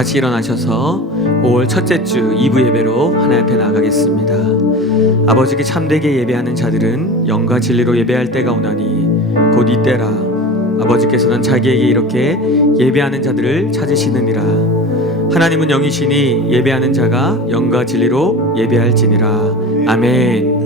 같이 일어나셔서 5월 첫째 주 2부 예배로 하나님 앞에 나가겠습니다. 아버지께 참되게 예배하는 자들은 영과 진리로 예배할 때가 오나니 곧 이때라. 아버지께서는 자기에게 이렇게 예배하는 자들을 찾으시느니라. 하나님은 영이시니 예배하는 자가 영과 진리로 예배할지니라. 아멘.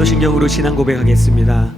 사도신경으로 신앙 고백하겠습니다.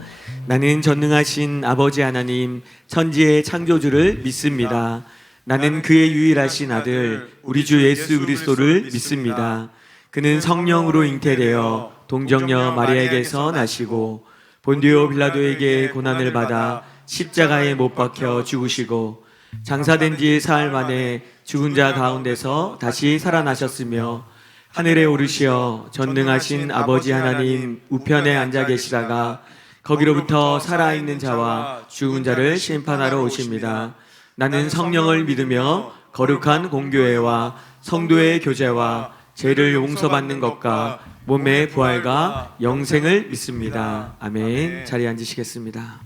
나는 전능하신 아버지 하나님 천지의 창조주를 믿습니다. 나는 그의 유일하신 아들 우리 주 예수 그리스도를 믿습니다. 그는 성령으로 잉태되어 동정녀 마리아에게서 나시고 본디오 빌라도에게 고난을 받아 십자가에 못 박혀 죽으시고 장사된 지 사흘 만에 죽은 자 가운데서 다시 살아나셨으며 하늘에 오르시어 전능하신 아버지 하나님 우편에 앉아 계시다가 거기로부터 살아있는 자와 죽은 자를 심판하러 오십니다. 나는 성령을 믿으며 거룩한 공교회와 성도의 교제와 죄를 용서받는 것과 몸의 부활과 영생을 믿습니다. 아멘. 자리에 앉으시겠습니다.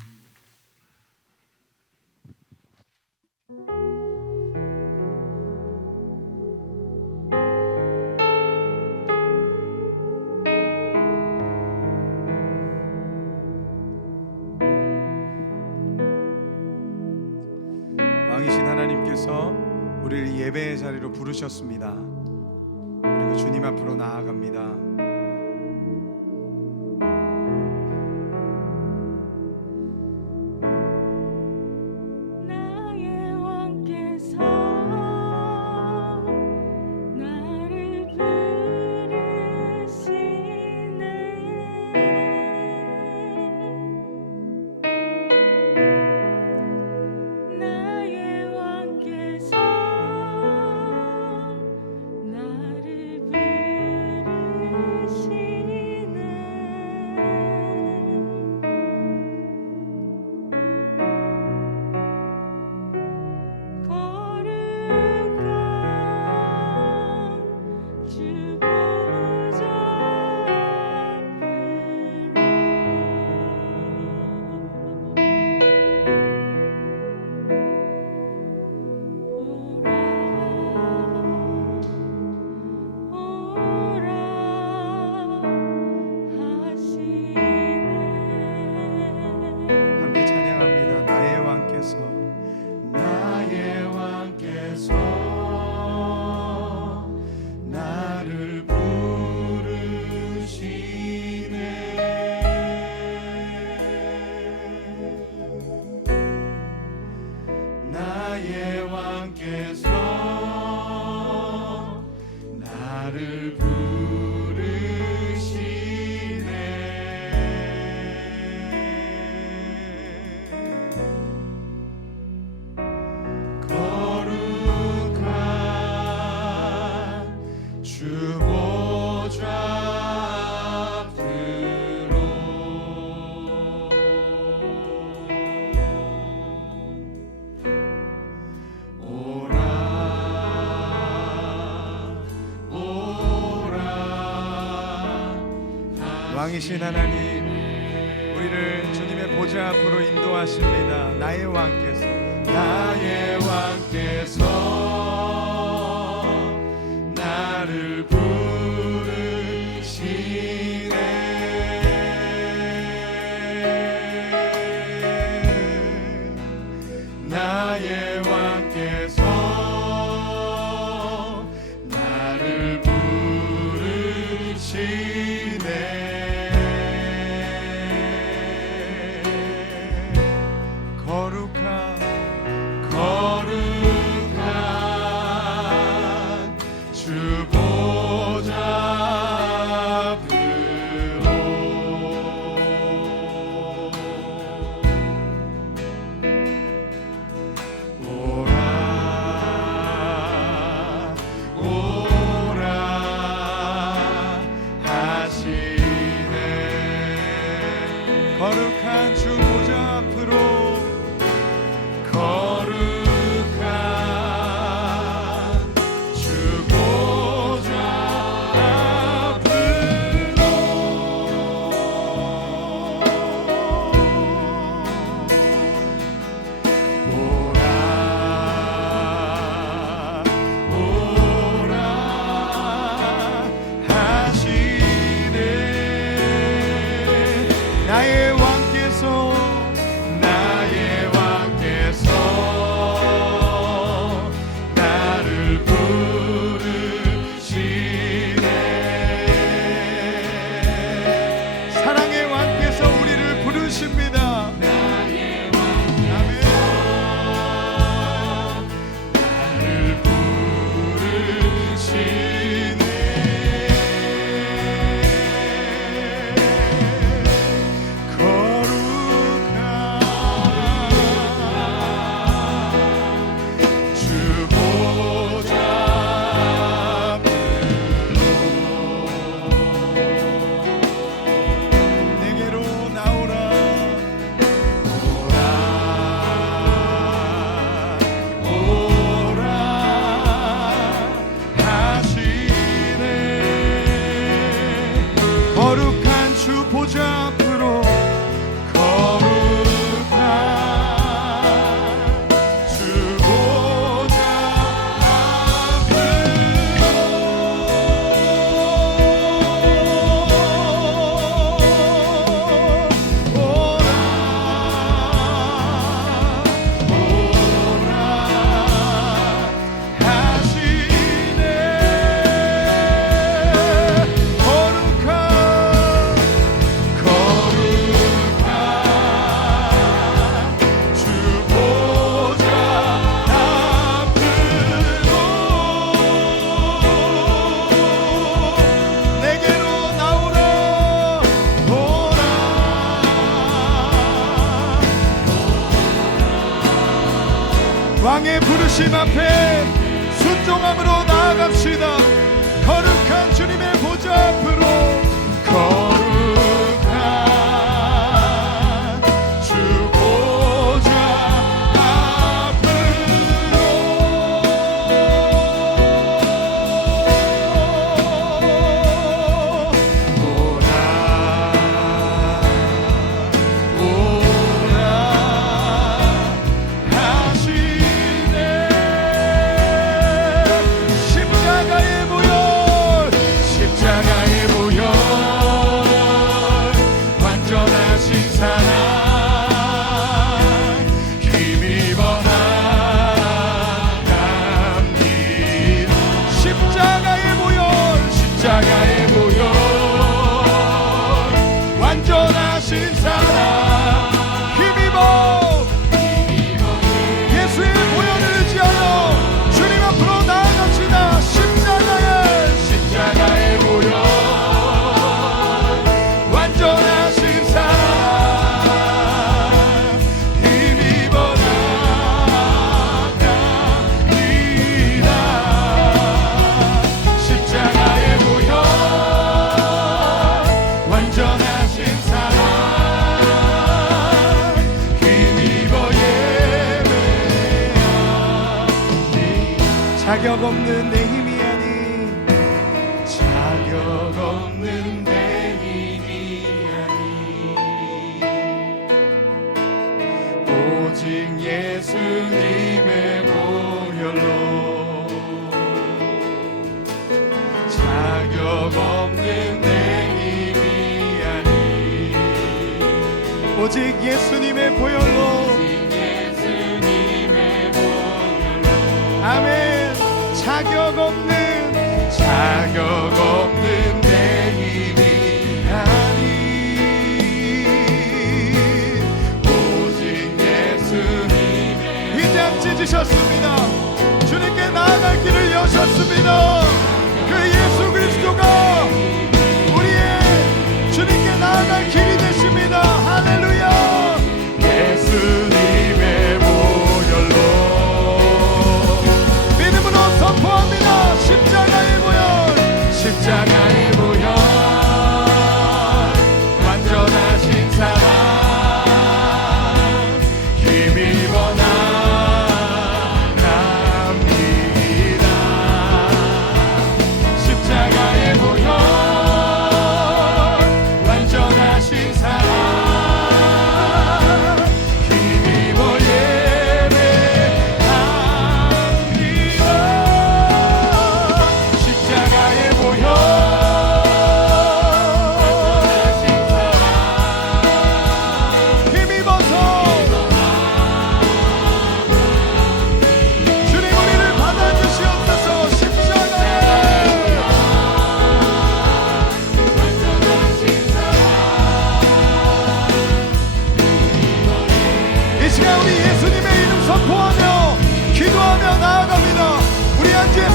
왕이신 하나님께서 우리를 예배의 자리로 부르셨습니다. 그리고 주님 앞으로 나아갑니다. 나를 부르시네. 거룩한 주 보좌 앞으로 오라 오라. 왕이신 하나님, 우리를 주님의 보좌 앞으로 인도하십니다. 나의 왕께서 나를 부르시네. 나의 왕께서 나를 부르시네. 거룩한 자격 없는 내 힘이 아닌 자격 없는 내 힘이 아닌 오직 예수님의 보혈로 자격 없는 내 힘이 아닌 오직 예수님의 보혈로 아멘. 자격 없는 내 힘이 아닌 오직 예수님의 이제 안 찢으셨습니다. 주님께 나아갈 길을 여셨습니다. 그 예수 그리스도가 우리의 주님께 나아갈 길이 되십니다. 할렐루야. 예수님의 보혈로 선포합니다. 십자가의 보혈 십자가의 보혈 완전하신 사랑 힘입어 나갑니다. 십자가의 보혈 완전하신 사랑 힘입어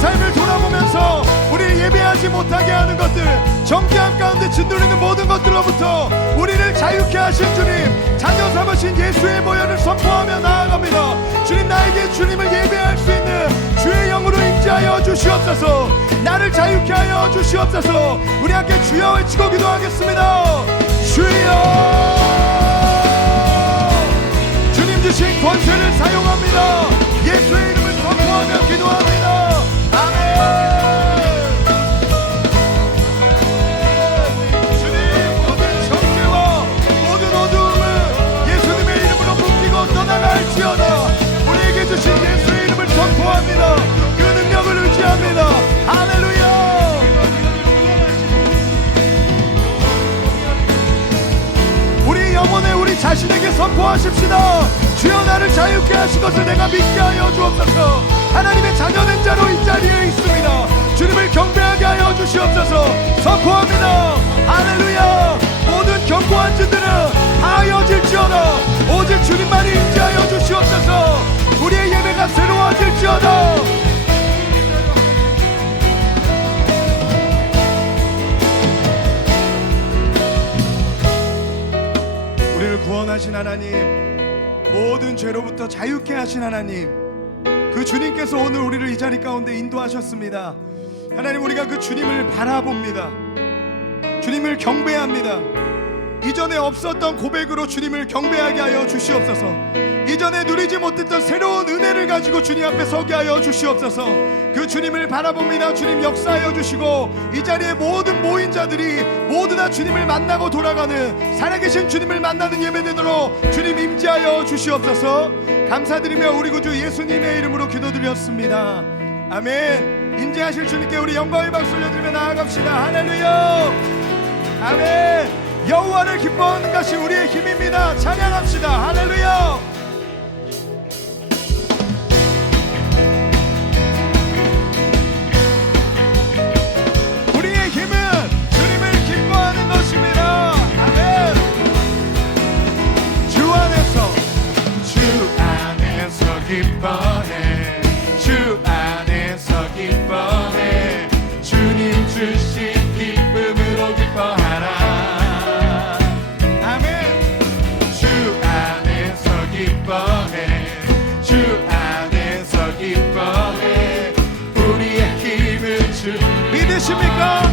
삶을 돌아보면서 우리를 예배하지 못하게 하는 것들, 정죄함 가운데 짓누르는 모든 것들로부터 우리를 자유케 하신 주님, 자녀 삼으신 예수의 보혈을 선포하며 나아갑니다. 주님, 나에게 주님을 예배할 수 있는 주의 영으로 임재하여 주시옵소서. 나를 자유케 하여 주시옵소서. 우리 함께 주여 외치고 기도하겠습니다. 주여. 주님 주신 권세를 사용합니다. 예수의 이름을 선포하며 기도합니다. 주님, 모든 정죄와 모든 어두움을 예수님의 이름으로 묶이고 떠나갈지어다. 우리에게 주신 예수의 이름을 선포합니다. 그 능력을 의지합니다. 할렐루야. 우리 영혼에 우리 자신에게 선포하십시다. 주여, 나를 자유케 하신 것을 내가 믿게 하여 주옵소서. 하나님의 자녀된 자로 이 자리에 있습니다. 주님을 경배하게 하여 주시옵소서. 선포합니다. 할렐루야. 모든 견고한 진들은 하여질지어다. 오직 주님만이 임재하여 주시옵소서. 우리의 예배가 새로워질지어다. 우리를 구원하신 하나님, 모든 죄로부터 자유케 하신 하나님, 그 주님께서 오늘 우리를 이 자리 가운데 인도하셨습니다. 하나님, 우리가 그 주님을 바라봅니다. 주님을 경배합니다. 이전에 없었던 고백으로 주님을 경배하게 하여 주시옵소서. 이전에 누리지 못했던 새로운 은혜를 가지고 주님 앞에 서게 하여 주시옵소서. 그 주님을 바라봅니다. 주님 역사하여 주시고 이 자리에 모든 모인 자들이 모두 다 주님을 만나고 돌아가는, 살아계신 주님을 만나는 예배되도록 주님 임재하여 주시옵소서. 감사드리며 우리 구주 예수님의 이름으로 기도드렸습니다. 아멘. 임재하실 주님께 우리 영광의 박수 올려드리며 나아갑시다. 할렐루야. 아멘. 여호와를 기뻐하는 것이 우리의 힘입니다. 찬양합시다. 할렐루야. 우리의 힘은 주님을 기뻐하는 것입니다. 아멘. 주 안에서 기뻐해. 주 안에서 기뻐해. 주님 주신 기쁨으로 기뻐하라. 주 안에서 기뻐해. 우리의 힘을 주 믿으십니까?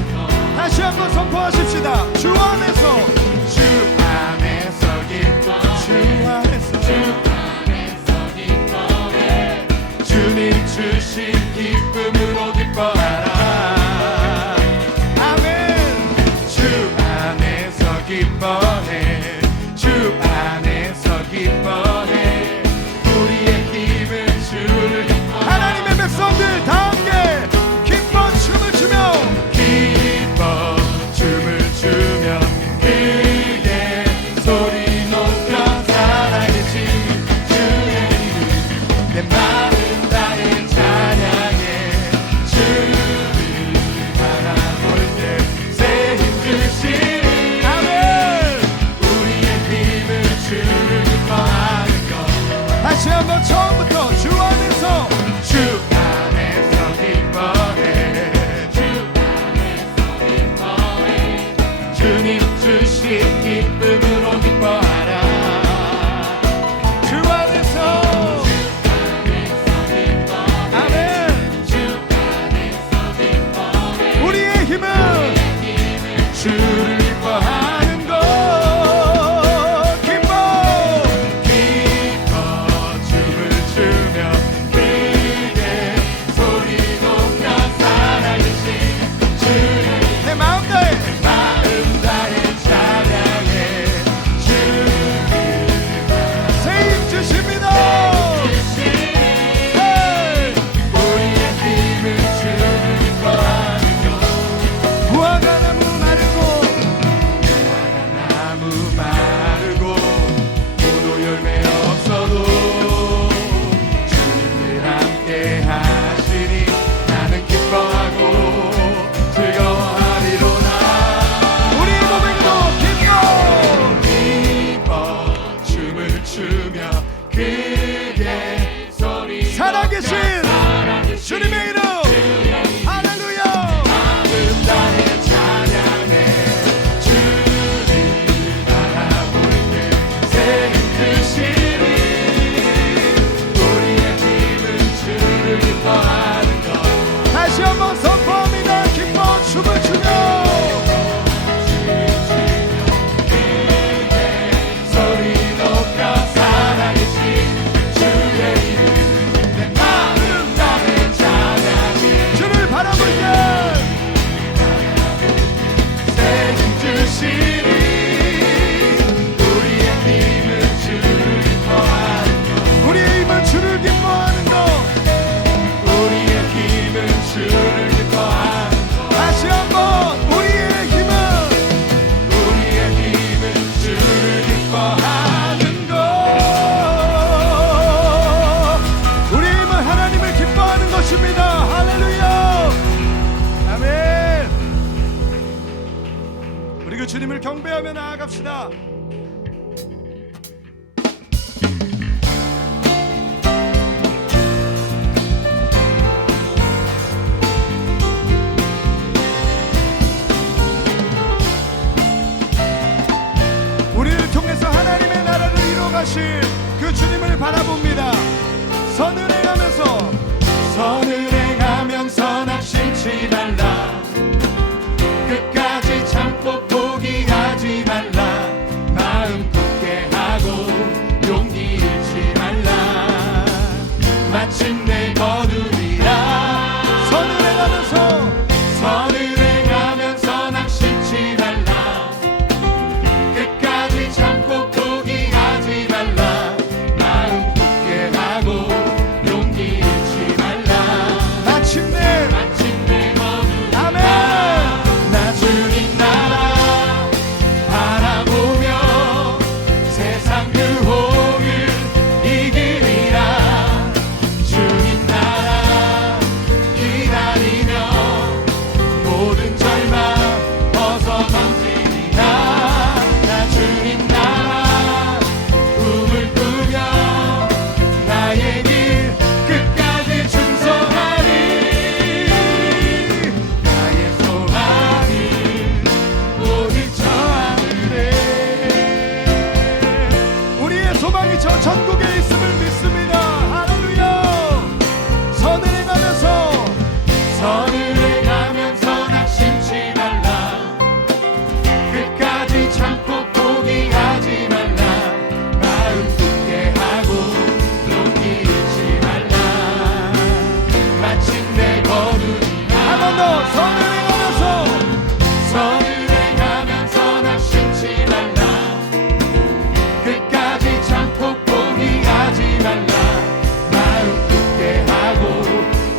다시 한번 선포하십시다. 주 안에서, 주 안에서 기뻐해. 주 안에서, 주 안에서 기뻐해. 주님 주신 기쁨 주님을 경배하며 나아갑시다. 우리를 통해서 하나님의 나라를 이루어가실 그 주님을 바라봅니다. 선을 행하면서 선을 행하면서 낙심치 말라. 끝까지 참고 포기하지 말라. 마음 굳게 하고 용기 잃지 말라. 마침내 거두리라. 선을 행하면서 선을 행하면서 낙심치 말라. 끝까지 참고 포기하지 말라. 마음 굳게 하고 용기 잃지 말라. 마침내 마침내 거두리라. 아멘. 나 주님 나라 바라보며 세상 유혹을 이기리라. 주님 나라 기다리며 모든 절망 벗어 던지리라. 나 주님 나라 꿈을 꾸며 나의 길 끝까지 충성하리. 나의 소망을 오직 저 하늘에. 우리의 소망이 저 전국에 있음을 믿습니다. 할렐루야. 선을 행하면서 선을 행하면서 낙심치 말라. 끝까지 참고 포기하지 말라. 마음 굳게 하고 용기 잃지 말라. 마침내 거두리라. 한 번 더 선을 행하면서 선을 행하면서 낙심치 말라. 끝까지 참고 포기하지 말라. 마음 굳게 하고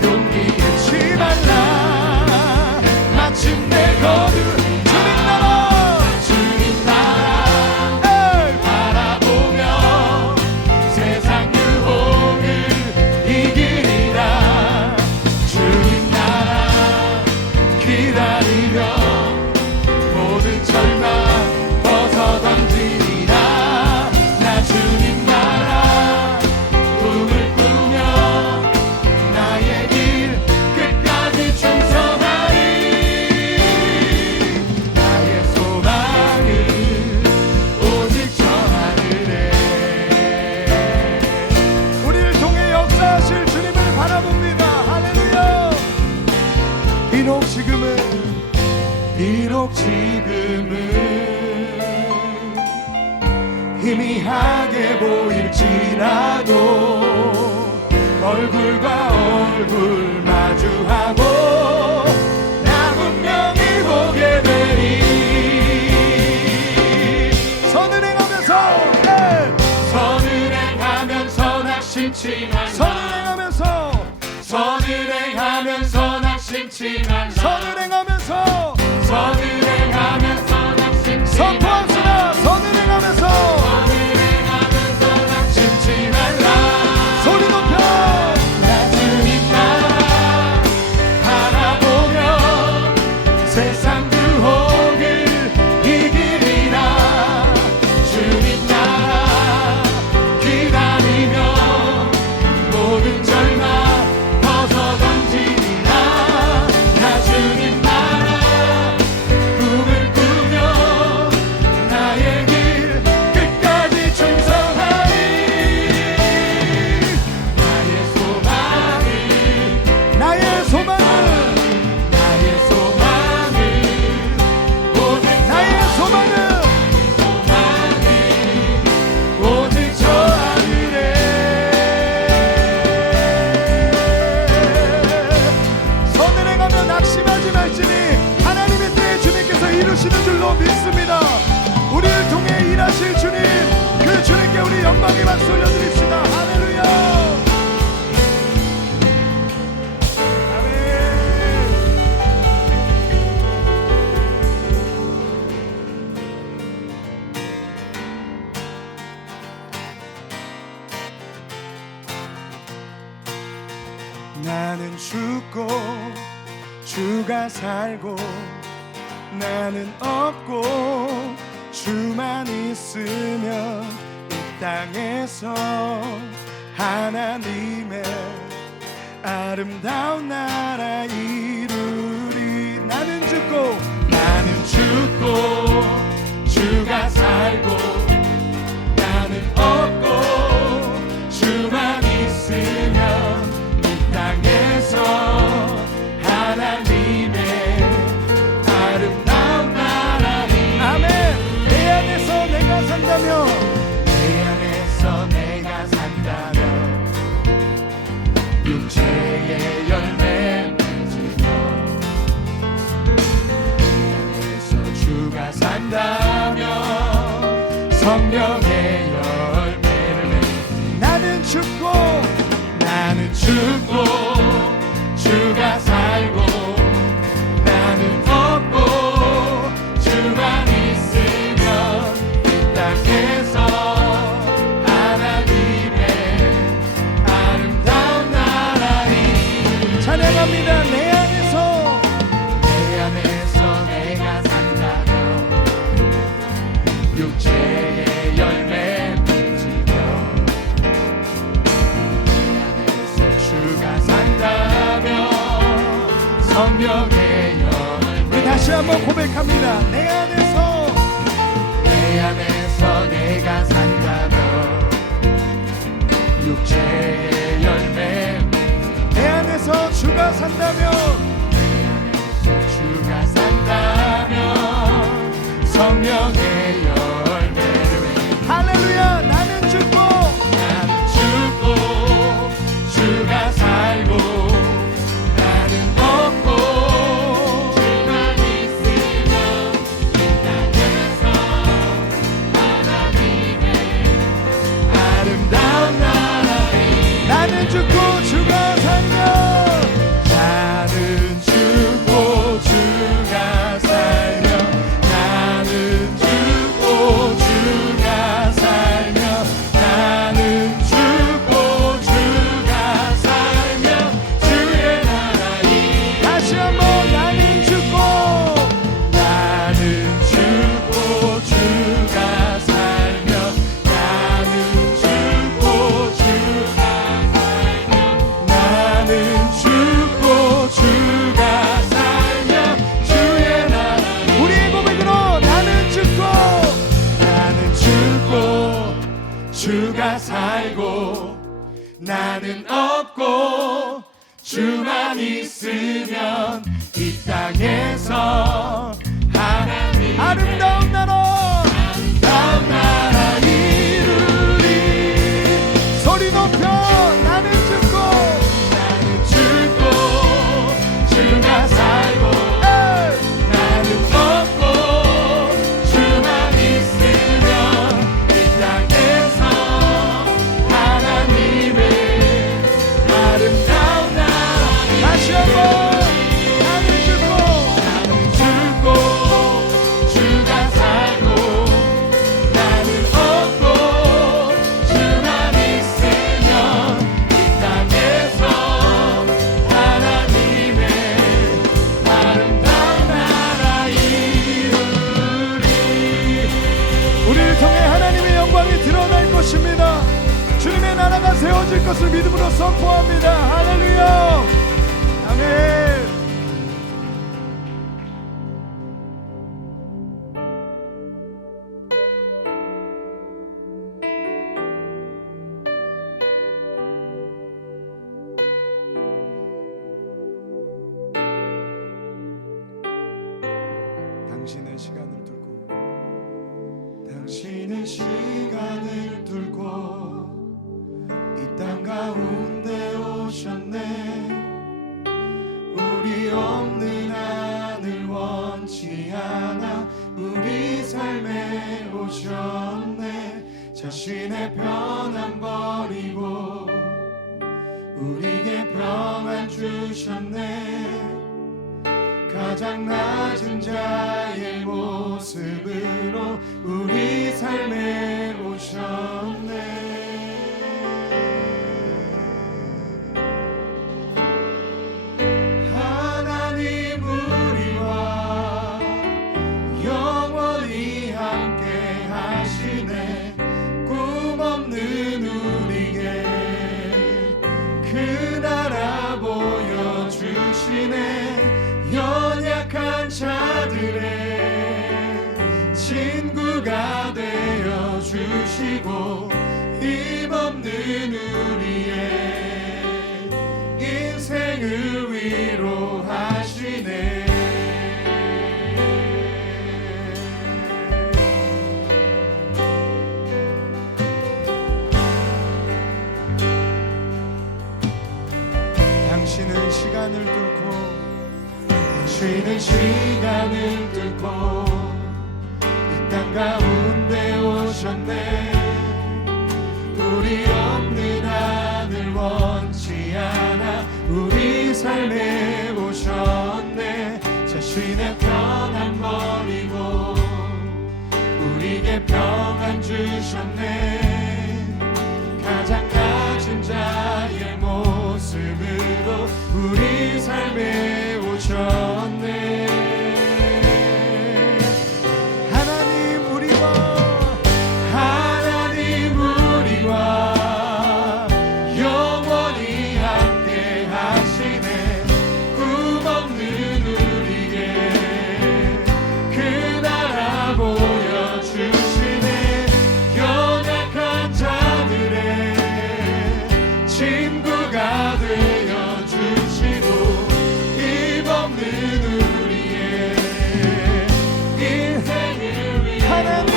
용기 잃지 말라. 마침내 거두리라. 주님 나라 에이. 바라보며 세상 유혹을 이기리라. 주님 나라 기다리며 모든 절망 벗어 던지리라. 나 주님 나라 꿈을 꾸며 나의 길 끝까지 충성하리. 나의 소망은 오직 저 하늘에. 우리를 통해 역사하실 주님을 바라봅니다. 할렐루야. 비록 지금은 희미하게 보일지라도 얼굴과 얼굴 마주하고 나 분명히 보게 되리. 선을 행하면서 선을 행하면서 낙심치 말라. 선을 행하면서 선을 행하면서 낙심치 말라. 선을 행하면서 선을 행하면서 낙심치 선포합시다. 선을 행하면서 선을 행하면서 낙심치 말라. 소리 높여 나 주님 나라 바라보며 세상 유혹을 이기리라. 주님 나라 기다리며 모든 절망 벗어 던지리라. 나 주님 나라 꿈을 꾸며 나의 길 끝까지 충성하리. 나의 소망을 나의 소망은 나의 소망을 오직 나의 소망은 오직 저 하늘에. 선을 행하며 낙심하지 말지니 하나님의 때에 주님께서 이루시는 줄로 믿습니다. 우리를 통해 일하실 주님, 그 주님께 우리 영광의 박수 올려드립시다. 할렐루야. 아멘. 나는 죽고 주가 살고 나는 없고 주만 있으면 이 땅에서 하나님의 아름다운 나라 이루리. 나는 죽고 주가 살고 나는 없고 주만 있으면 이 땅에서 하나님의 아름다운 나라니. 아멘. 내 안에서 내가 산다면 내 안에서 내가 산다면 육체의 열매 맺으며 내 안에서 주가 산다면 성령의 열매를 맺으니. 나는 죽고 주가 살고 나는 없고 주만 있으면 이 땅에서 하나님의 아름다운 나라니. 찬양합니다. 내 안에서 내가 산다면 육체의 열매 맺으며 내 안에서 주가 산다면 성령의 열매. 다시 한번 고백합니다. 내 안에서 내가 산다면 육체의 열매. 내 안에서 주가 산다면 성령의 열매를. 할렐루야. 나는 죽고 주가 살고 나는 없고 주만 있으면 이 땅에서 하나님의 아름다운 나라에. 나는 죽고 주가 살면 나는 죽고 주가 살면 나는 죽고 주가 살면 나는 죽고 주가 살면 주의 나라이. 다시 한번 나는 죽고 주가 살면 나는 죽고 주가 살면 나는 죽고 주가 살면 주의 나라이. 우리의 고백으로 나는 죽고 주가 살고 나는 없고 주만 있으면 이 땅에서 하나님 아름다운 나라 이루리. 소리 높여. 나는 죽고 주가 살고 나는 없고 주만 있으면 이 땅에서 하나님의 아름다운 나라. 다시 한번. 나는 죽고 주가 살고 나는 없고 주만 있으면 이 땅에서 하나님의 아름다운 나라 이루리. 우리를 통해 하나님의 영광이 드러날 것입니다. 주님의 나라가 세워질 것을 믿음으로 선포합니다. 할렐루야. 아멘. 당신은 시간을 뚫고 이 땅 가운데 오셨네. 우리 없는 하늘 원치 않아 우리 삶에 오셨네. 자신의 편안 버리고 우리에게 평안 주셨네. 가장 낮은 자의 모습으로 우리 삶에 오셨네. 하나님 우리와 연약한 자들의 친구가 되어 주시고 힘없는 우리의 인생을 위로하시네. 당신은 시간을 뚫고 쉬는 시간을 뚫고 이 땅 가운데 오셨네. 우리 없는 하늘 원치 않아 우리 삶에 오셨네. 자신의 평안 버리고 우리에게 평안 주셨네. 가장 낮은 자의 모습으로 우리 삶에 오셨네. 하나님 우리와 영원히 함께 하시네. 꿈없는 우리에게 그 나라 보여주시네. 연약한 자들의 친구가 되어 주시고 힘없는 우리의 인생을 위해 하나님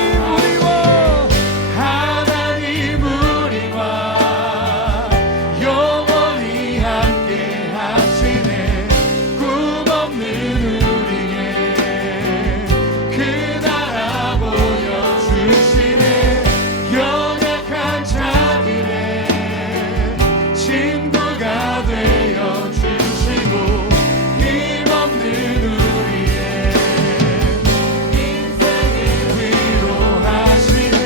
우리와 영원히 함께 하시네. 꿈없는 우리에게 그 나라 보여주시네. 연약한 자들의 친구가 되어 주시고 힘없는 우리의 인생을 위로하시네.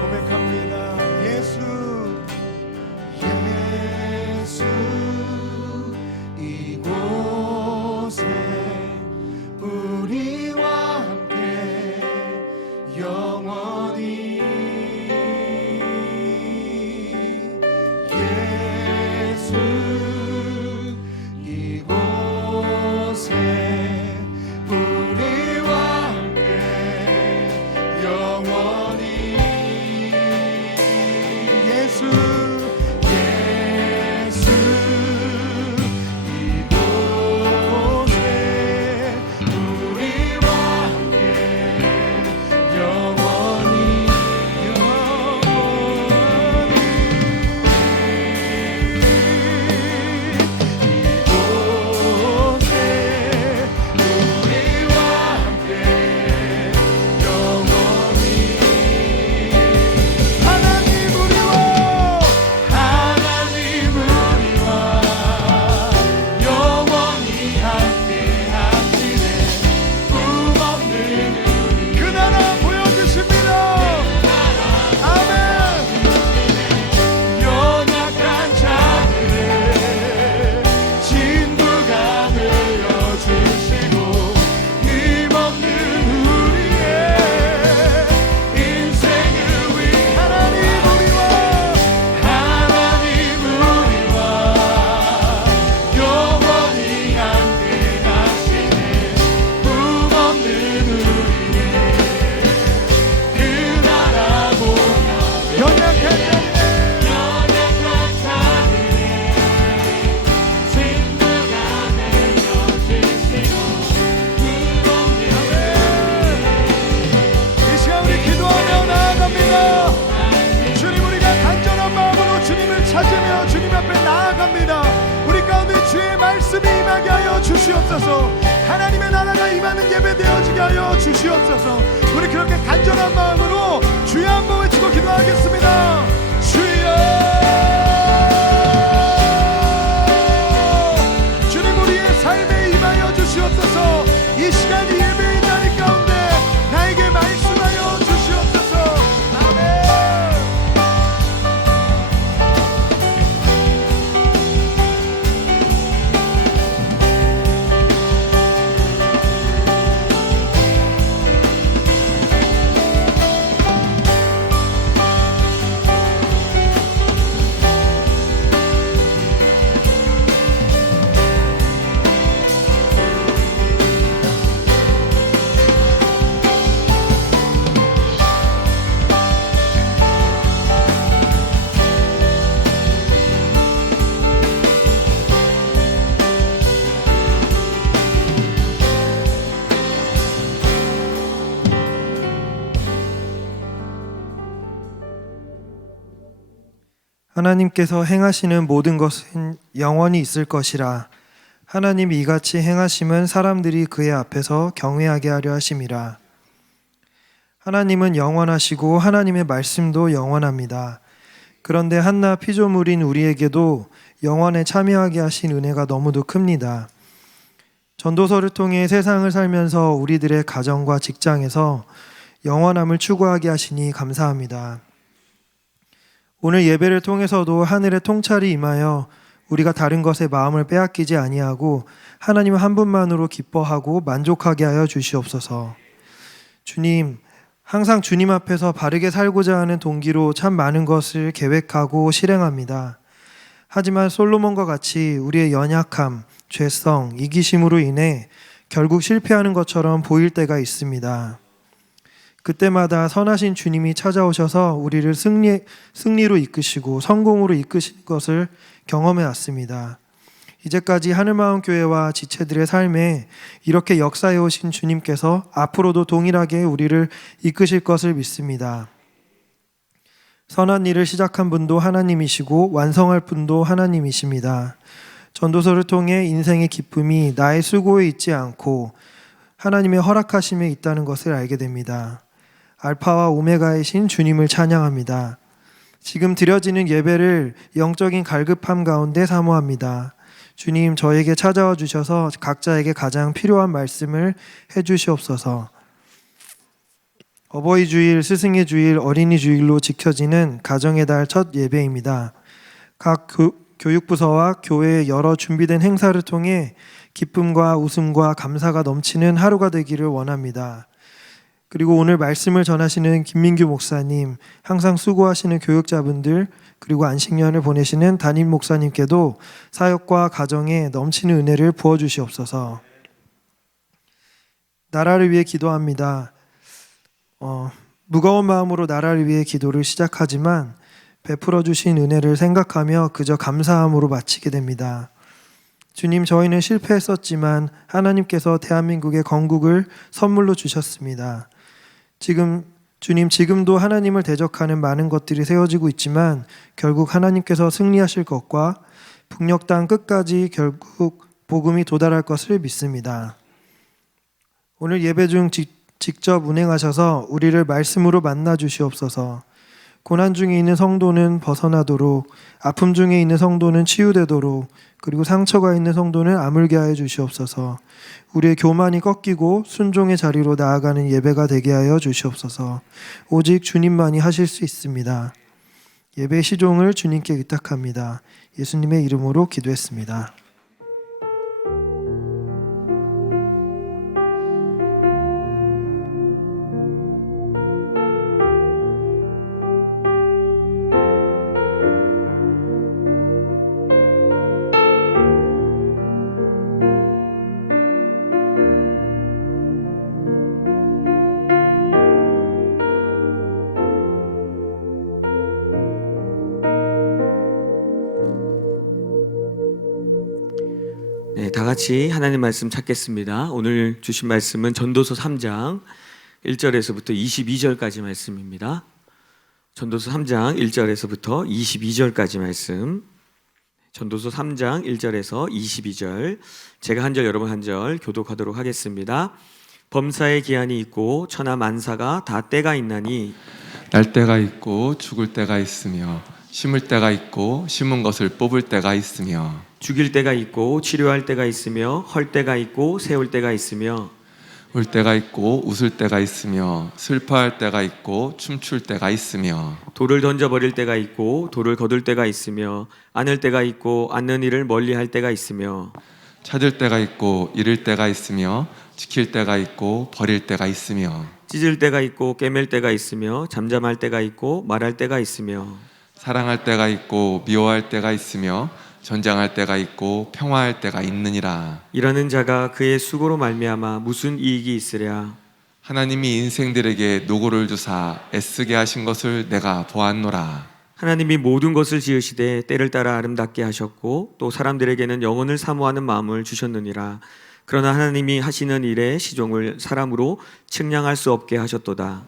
고백합니다. 예수 예수 이곳에 우리와 함께 영원히 예수 이곳에 우리와 함께 영원히 예수 예수 이곳에 우리와 함께 영원히 이곳에 우리와 함께 영원히 하나님 우리와 영원히 함께 하시네. 꿈없는 우리 그 나라 보여주십니다. 아멘. 연약한 자들의 친구가 되어 주시고 힘없는 우리의 인생을 위해 하나님 우리와 영원히 함께 하시네. 꿈없는 우리의 그 나라 보여 연약한 연약한 자들의 친구가 되어 주시고 힘없는 이 시간 우리 기도하며 나아갑니다. 주님 우리가 간절한 마음으로 주님을 찾으며 주님 앞에 나아갑니다. 우리 가운데 주의 말씀이 임하게 하여 주시옵소서. 하나님의 나라가 임하는 예배 되어지게 하여 주시옵소서. 우리 그렇게 간절한 마음으로 주의 한번 외치고 기도하겠습니다. 주여 주님 우리의 삶에 임하여 주시옵소서. 이 시간이 예배의 자리 가운데 나에게 말씀하여 주시옵소서. 아멘. 하나님께서 행하시는 모든 것은 영원히 있을 것이라. 하나님이 이같이 행하심은 사람들이 그의 앞에서 경외하게 하려 하심이라. 하나님은 영원하시고 하나님의 말씀도 영원합니다. 그런데 한낱 피조물인 우리에게도 영원에 참여하게 하신 은혜가 너무도 큽니다. 전도서를 통해 세상을 살면서 우리들의 가정과 직장에서 영원함을 추구하게 하시니 감사합니다. 오늘 예배를 통해서도 하늘의 통찰이 임하여 우리가 다른 것에 마음을 빼앗기지 아니하고 하나님 한 분만으로 기뻐하고 만족하게 하여 주시옵소서. 주님, 항상 주님 앞에서 바르게 살고자 하는 동기로 참 많은 것을 계획하고 실행합니다. 하지만 솔로몬과 같이 우리의 연약함, 죄성, 이기심으로 인해 결국 실패하는 것처럼 보일 때가 있습니다. 그때마다 선하신 주님이 찾아오셔서 우리를 승리로 이끄시고 성공으로 이끄신 것을 경험해 왔습니다. 이제까지 하늘마음교회와 지체들의 삶에 이렇게 역사해 오신 주님께서 앞으로도 동일하게 우리를 이끄실 것을 믿습니다. 선한 일을 시작한 분도 하나님이시고 완성할 분도 하나님이십니다. 전도서를 통해 인생의 기쁨이 나의 수고에 있지 않고 하나님의 허락하심에 있다는 것을 알게 됩니다. 알파와 오메가이신 주님을 찬양합니다. 지금 드려지는 예배를 영적인 갈급함 가운데 사모합니다. 주님, 저에게 찾아와 주셔서 각자에게 가장 필요한 말씀을 해주시옵소서. 어버이 주일, 스승의 주일, 어린이 주일로 지켜지는 가정의 달 첫 예배입니다. 각 교육부서와 교회의 여러 준비된 행사를 통해 기쁨과 웃음과 감사가 넘치는 하루가 되기를 원합니다. 그리고 오늘 말씀을 전하시는 김민규 목사님, 항상 수고하시는 교육자분들, 그리고 안식년을 보내시는 담임 목사님께도 사역과 가정에 넘치는 은혜를 부어주시옵소서. 나라를 위해 기도합니다. 무거운 마음으로 나라를 위해 기도를 시작하지만 베풀어 주신 은혜를 생각하며 그저 감사함으로 마치게 됩니다. 주님, 저희는 실패했었지만 하나님께서 대한민국의 건국을 선물로 주셨습니다. 주님, 지금도 하나님을 대적하는 많은 것들이 세워지고 있지만 결국 하나님께서 승리하실 것과 북녘 땅 끝까지 결국 복음이 도달할 것을 믿습니다. 오늘 예배 중 직접 운행하셔서 우리를 말씀으로 만나 주시옵소서. 고난 중에 있는 성도는 벗어나도록, 아픔 중에 있는 성도는 치유되도록, 그리고 상처가 있는 성도는 아물게 하여 주시옵소서. 우리의 교만이 꺾이고 순종의 자리로 나아가는 예배가 되게 하여 주시옵소서. 오직 주님만이 하실 수 있습니다. 예배 시종을 주님께 의탁합니다. 예수님의 이름으로 기도했습니다. 네, 다 같이 하나님 말씀 찾겠습니다. 오늘 주신 말씀은 전도서 3장 1절에서부터 22절까지 말씀입니다. 전도서 3장 1절에서부터 22절까지 말씀. 전도서 3장 1절에서 22절. 제가 한 절, 여러분 한 절 교독하도록 하겠습니다. 범사의 기한이 있고 천하 만사가 다 때가 있나니 날 때가 있고 죽을 때가 있으며 심을 때가 있고 심은 것을 뽑을 때가 있으며 죽일 때가 있고 치료할 때가 있으며 헐 때가 있고 세울 때가 있으며 울 때가 있고 웃을 때가 있으며 슬퍼할 때가 있고 춤출 때가 있으며 돌을 던져버릴 때가 있고 돌을 거둘 때가 있으며 안을 때가 있고 안는 일을 멀리할 때가 있으며 찾을 때가 있고 잃을 때가 있으며 지킬 때가 있고 버릴 때가 있으며 찢을 때가 있고 꿰맬 때가 있으며 잠잠할 때가 있고 말할 때가 있으며 사랑할 때가 있고 미워할 때가 있으며 전쟁할 때가 있고 평화할 때가 있느니라. 일하는 자가 그의 수고로 말미암아 무슨 이익이 있으랴. 하나님이 인생들에게 노고를 주사 애쓰게 하신 것을 내가 보았노라. 하나님이 모든 것을 지으시되 때를 따라 아름답게 하셨고 또 사람들에게는 영혼을 사모하는 마음을 주셨느니라. 그러나 하나님이 하시는 일의 시종을 사람으로 측량할 수 없게 하셨도다.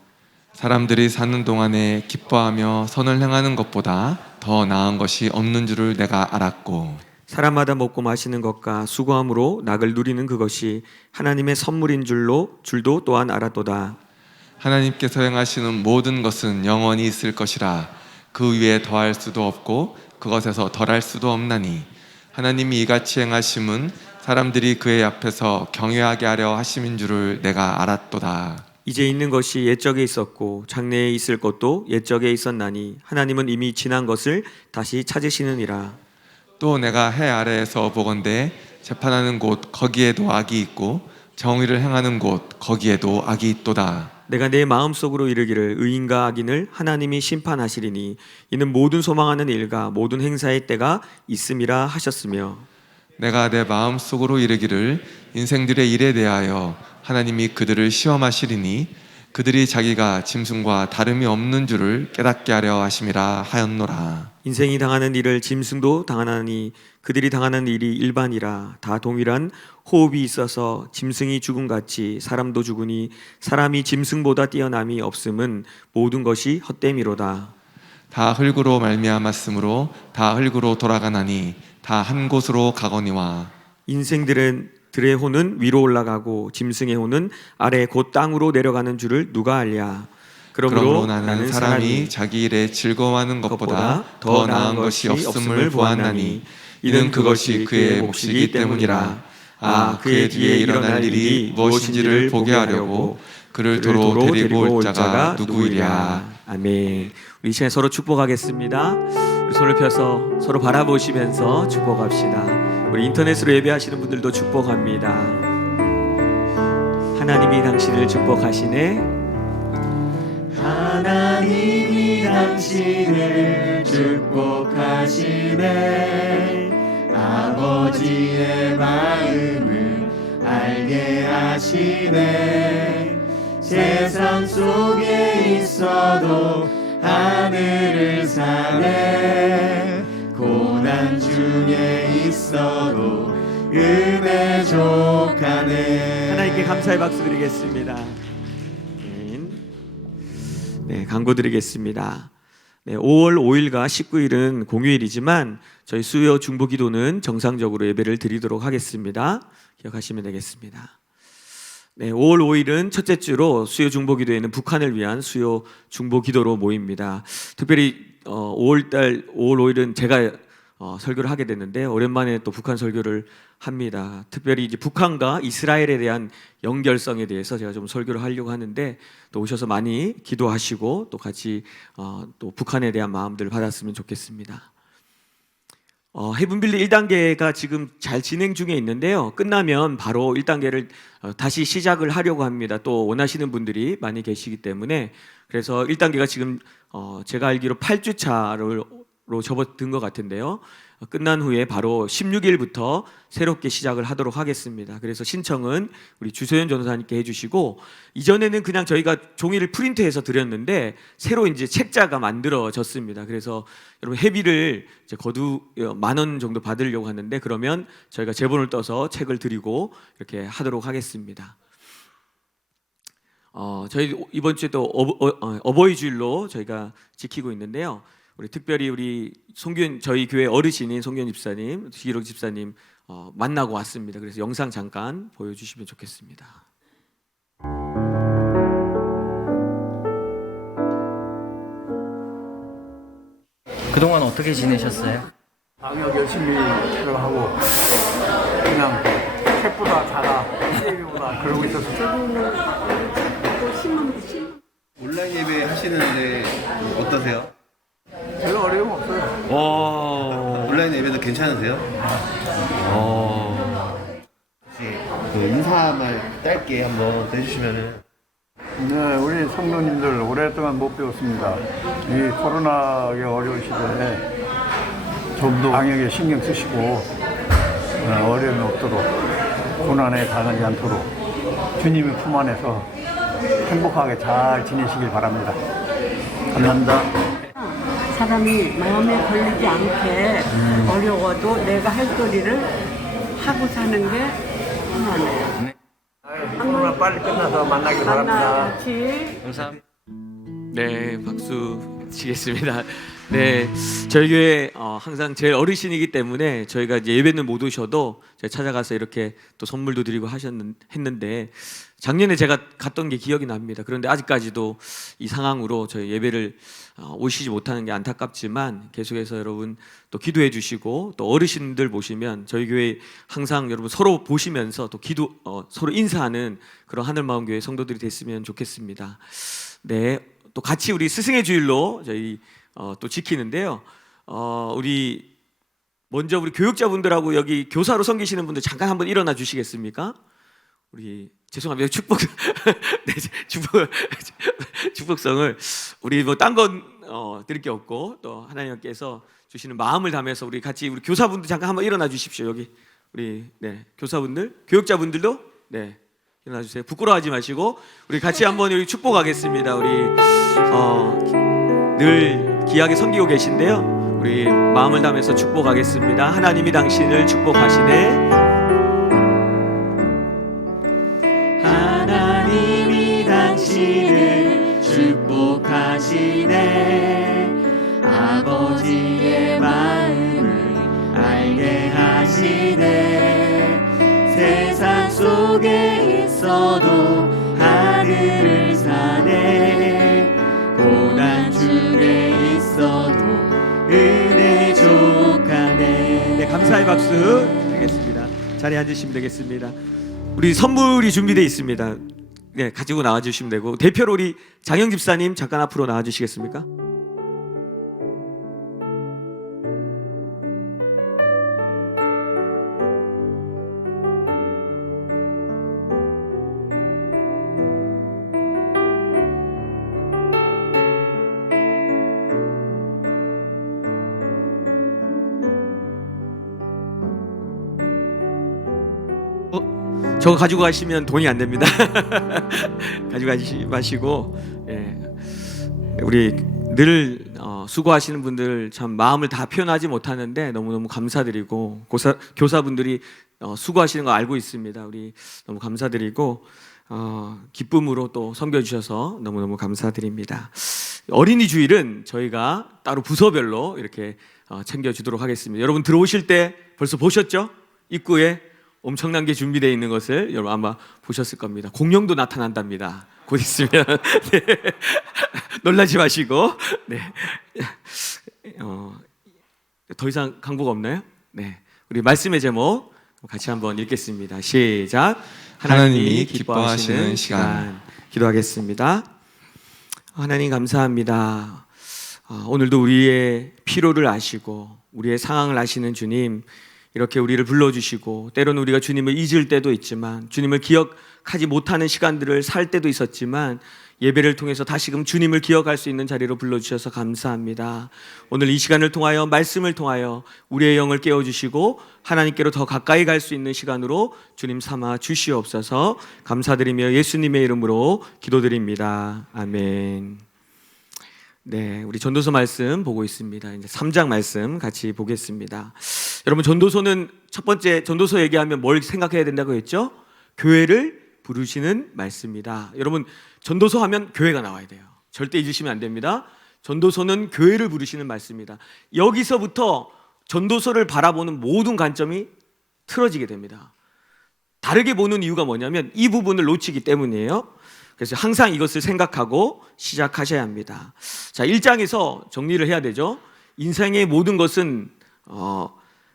사람들이 사는 동안에 기뻐하며 선을 행하는 것보다 더 나은 것이 없는 줄을 내가 알았고 사람마다 먹고 마시는 것과 수고함으로 낙을 누리는 그것이 하나님의 선물인 줄도 또한 알았도다. 하나님께서 행하시는 모든 것은 영원히 있을 것이라 그 위에 더할 수도 없고 그것에서 덜할 수도 없나니 하나님이 이같이 행하심은 사람들이 그의 앞에서 경외하게 하려 하심인 줄을 내가 알았도다. 이제 있는 것이 옛적에 있었고 장래에 있을 것도 옛적에 있었나니 하나님은 이미 지난 것을 다시 찾으시느니라. 또 내가 해 아래에서 보건대 재판하는 곳 거기에도 악이 있고 정의를 행하는 곳 거기에도 악이 있도다. 내가 내 마음속으로 이르기를 의인과 악인을 하나님이 심판하시리니 이는 모든 소망하는 일과 모든 행사의 때가 있음이라 하셨으며 내가 내 마음속으로 이르기를 인생들의 일에 대하여 하나님이 그들을 시험하시리니 그들이 자기가 짐승과 다름이 없는 줄을 깨닫게 하려 하심이라 하였노라. 인생이 당하는 일을 짐승도 당하나니 그들이 당하는 일이 일반이라. 다 동일한 호흡이 있어서 짐승이 죽음같이 사람도 죽으니 사람이 짐승보다 뛰어남이 없음은 모든 것이 헛됨이로다. 다 흙으로 말미암았으므로 다 흙으로 돌아가나니 다 한 곳으로 가거니와 인생들의 혼은 위로 올라가고 짐승의 혼은 아래 곧 땅으로 내려가는 줄을 누가 알랴. 그러므로 나는 사람이 자기 일에 즐거워하는 것보다 더 나은 것이 없음을 보았나니 이는 그것이 그의 몫이기 때문이라. 그의 뒤에 일어날 일이 무엇인지를 보게 하려고 그를 도로 데리고 올 자가 누구이랴. 아멘. 우리 이 시간에 서로 축복하겠습니다. 우리 손을 펴서 서로 바라보시면서 축복합시다. 우리 인터넷으로 예배하시는 분들도 축복합니다. 하나님이 당신을 축복하시네. 하나님이 당신을 축복하시네. 아버지의 마음을 알게 하시네. 세상 속에 있어도 하늘을 사네. 고난 중에 있어도 은혜 족하네. 하나님께 감사의 박수 드리겠습니다. 네, 광고 드리겠습니다. 네, 5월 5일과 19일은 공휴일이지만 저희 수요 중보 기도는 정상적으로 예배를 드리도록 하겠습니다. 기억하시면 되겠습니다. 네, 5월 5일은 첫째 주로 수요 중보 기도에는 북한을 위한 수요 중보 기도로 모입니다. 특별히 5월 5일은 제가 설교를 하게 됐는데 오랜만에 또 북한 설교를 합니다. 특별히 이제 북한과 이스라엘에 대한 연결성에 대해서 제가 좀 설교를 하려고 하는데 또 오셔서 많이 기도하시고 또 같이 또 북한에 대한 마음들을 받았으면 좋겠습니다. 헤븐빌리 1단계가 지금 잘 진행 중에 있는데요. 끝나면 바로 1단계를 다시 시작을 하려고 합니다. 또 원하시는 분들이 많이 계시기 때문에 그래서 1단계가 지금 제가 알기로 8주차로 접어든 것 같은데요. 끝난 후에 바로 16일부터 새롭게 시작을 하도록 하겠습니다. 그래서 신청은 우리 주소연 전도사님께 해주시고 이전에는 그냥 저희가 종이를 프린트해서 드렸는데 새로 이제 책자가 만들어졌습니다. 그래서 여러분 회비를 이제 거두 10,000원 정도 받으려고 하는데 그러면 저희가 제본을 떠서 책을 드리고 이렇게 하도록 하겠습니다. 저희 이번 주에 또 어버이 주일로 저희가 지키고 있는데요. 우리 특별히 우리 저희 교회 어르신인 송견 집사님, 기록 집사님 만나고 왔습니다. 그래서 영상 잠깐 보여주시면 좋겠습니다. 그동안 어떻게 지내셨어요? 방역 열심히 하고 그냥 책보다 자라 TV보다 그러고 있었어요. 온라인 예배 하시는데 어떠세요? 별 어려움 없어요. 온라인 예배도 괜찮으세요? 혹시 그 인사말 짧게 한번 해주시면은. 네, 우리 성도님들 오랫동안 못 배웠습니다. 이 코로나의 어려운 시대에 좀 더 방역에 신경 쓰시고 어려움이 없도록 고난에 당하지 않도록 주님의 품 안에서 행복하게 잘 지내시길 바랍니다. 감사합니다. 사람이 마음에 걸리지 않게 어려워도 내가 할 소리를 하고 사는 게 편하네요. 코로나 빨리 끝나서 만나길 바랍니다. 만나야지. 감사합니다. 네, 박수 마치겠습니다. 네, 저희 교회 항상 제일 어르신이기 때문에 저희가 이제 예배는 못 오셔도 제가 찾아가서 이렇게 또 선물도 드리고 했는데 작년에 제가 갔던 게 기억이 납니다. 그런데 아직까지도 이 상황으로 저희 예배를 오시지 못하는 게 안타깝지만 계속해서 여러분 또 기도해 주시고 또 어르신들 보시면 저희 교회 항상 여러분 서로 보시면서 또 서로 인사하는 그런 하늘마음교회 성도들이 됐으면 좋겠습니다. 네, 또 같이 우리 스승의 주일로 저희 또 지키는데요. 우리 먼저 우리 교육자분들하고 여기 교사로 섬기시는 분들 잠깐 한번 일어나 주시겠습니까? 우리 죄송합니다. 네, 축복성을 우리 뭐 딴 건 드릴 게 없고 또 하나님께서 주시는 마음을 담아서 우리 같이 우리 교사분들 잠깐 한번 일어나 주십시오. 여기 우리 네, 교사분들, 교육자분들도 네. 일어나 주세요. 부끄러워하지 마시고 우리 같이 한번 우리 축복하겠습니다. 우리 늘 귀하게 섬기고 계신데요. 우리 마음을 담아서 축복하겠습니다. 하나님이 당신을 축복하시네. 하나님이 당신을 축복하시네. 아버지의 마음을 알게 하시네. 세상 속에 있어도 하늘을 사네. 고난 중에 있어도 은혜 족하네. 네, 감사의 박수 드리겠습니다. 자리에 앉으시면 되겠습니다. 우리 선물이 준비되어 있습니다. 네, 가지고 나와주시면 되고 대표로 우리 장영 집사님 잠깐 앞으로 나와주시겠습니까? 저거 가지고 가시면 돈이 안 됩니다. 가지고 가지 마시고 우리 늘 수고하시는 분들 참 마음을 다 표현하지 못하는데 너무너무 감사드리고 교사분들이 수고하시는 거 알고 있습니다. 우리 너무 감사드리고 기쁨으로 또 섬겨주셔서 너무너무 감사드립니다. 어린이 주일은 저희가 따로 부서별로 이렇게 챙겨주도록 하겠습니다. 여러분 들어오실 때 벌써 보셨죠? 입구에 엄청난 게 준비되어 있는 것을 여러분 아마 보셨을 겁니다. 공룡도 나타난답니다. 곧 있으면 네. 놀라지 마시고 네. 더 이상 강복 없나요? 네, 우리 말씀의 제목 같이 한번 읽겠습니다. 시작. 하나님이 기뻐하시는 시간. 기도하겠습니다. 하나님 감사합니다. 오늘도 우리의 피로를 아시고 우리의 상황을 아시는 주님, 이렇게 우리를 불러주시고 때로는 우리가 주님을 잊을 때도 있지만 주님을 기억하지 못하는 시간들을 살 때도 있었지만 예배를 통해서 다시금 주님을 기억할 수 있는 자리로 불러주셔서 감사합니다. 오늘 이 시간을 통하여 말씀을 통하여 우리의 영을 깨워주시고 하나님께로 더 가까이 갈 수 있는 시간으로 주님 삼아 주시옵소서. 감사드리며 예수님의 이름으로 기도드립니다. 아멘. 네, 우리 전도서 말씀 보고 있습니다. 이제 3장 말씀 같이 보겠습니다. 여러분 전도서는 첫 번째 전도서 얘기하면 뭘 생각해야 된다고 했죠? 교회를 부르시는 말씀이다. 여러분 전도서 하면 교회가 나와야 돼요. 절대 잊으시면 안 됩니다. 전도서는 교회를 부르시는 말씀이다. 여기서부터 전도서를 바라보는 모든 관점이 틀어지게 됩니다. 다르게 보는 이유가 뭐냐면 이 부분을 놓치기 때문이에요. 그래서 항상 이것을 생각하고 시작하셔야 합니다. 자, 1장에서 정리를 해야 되죠. 인생의 모든 것은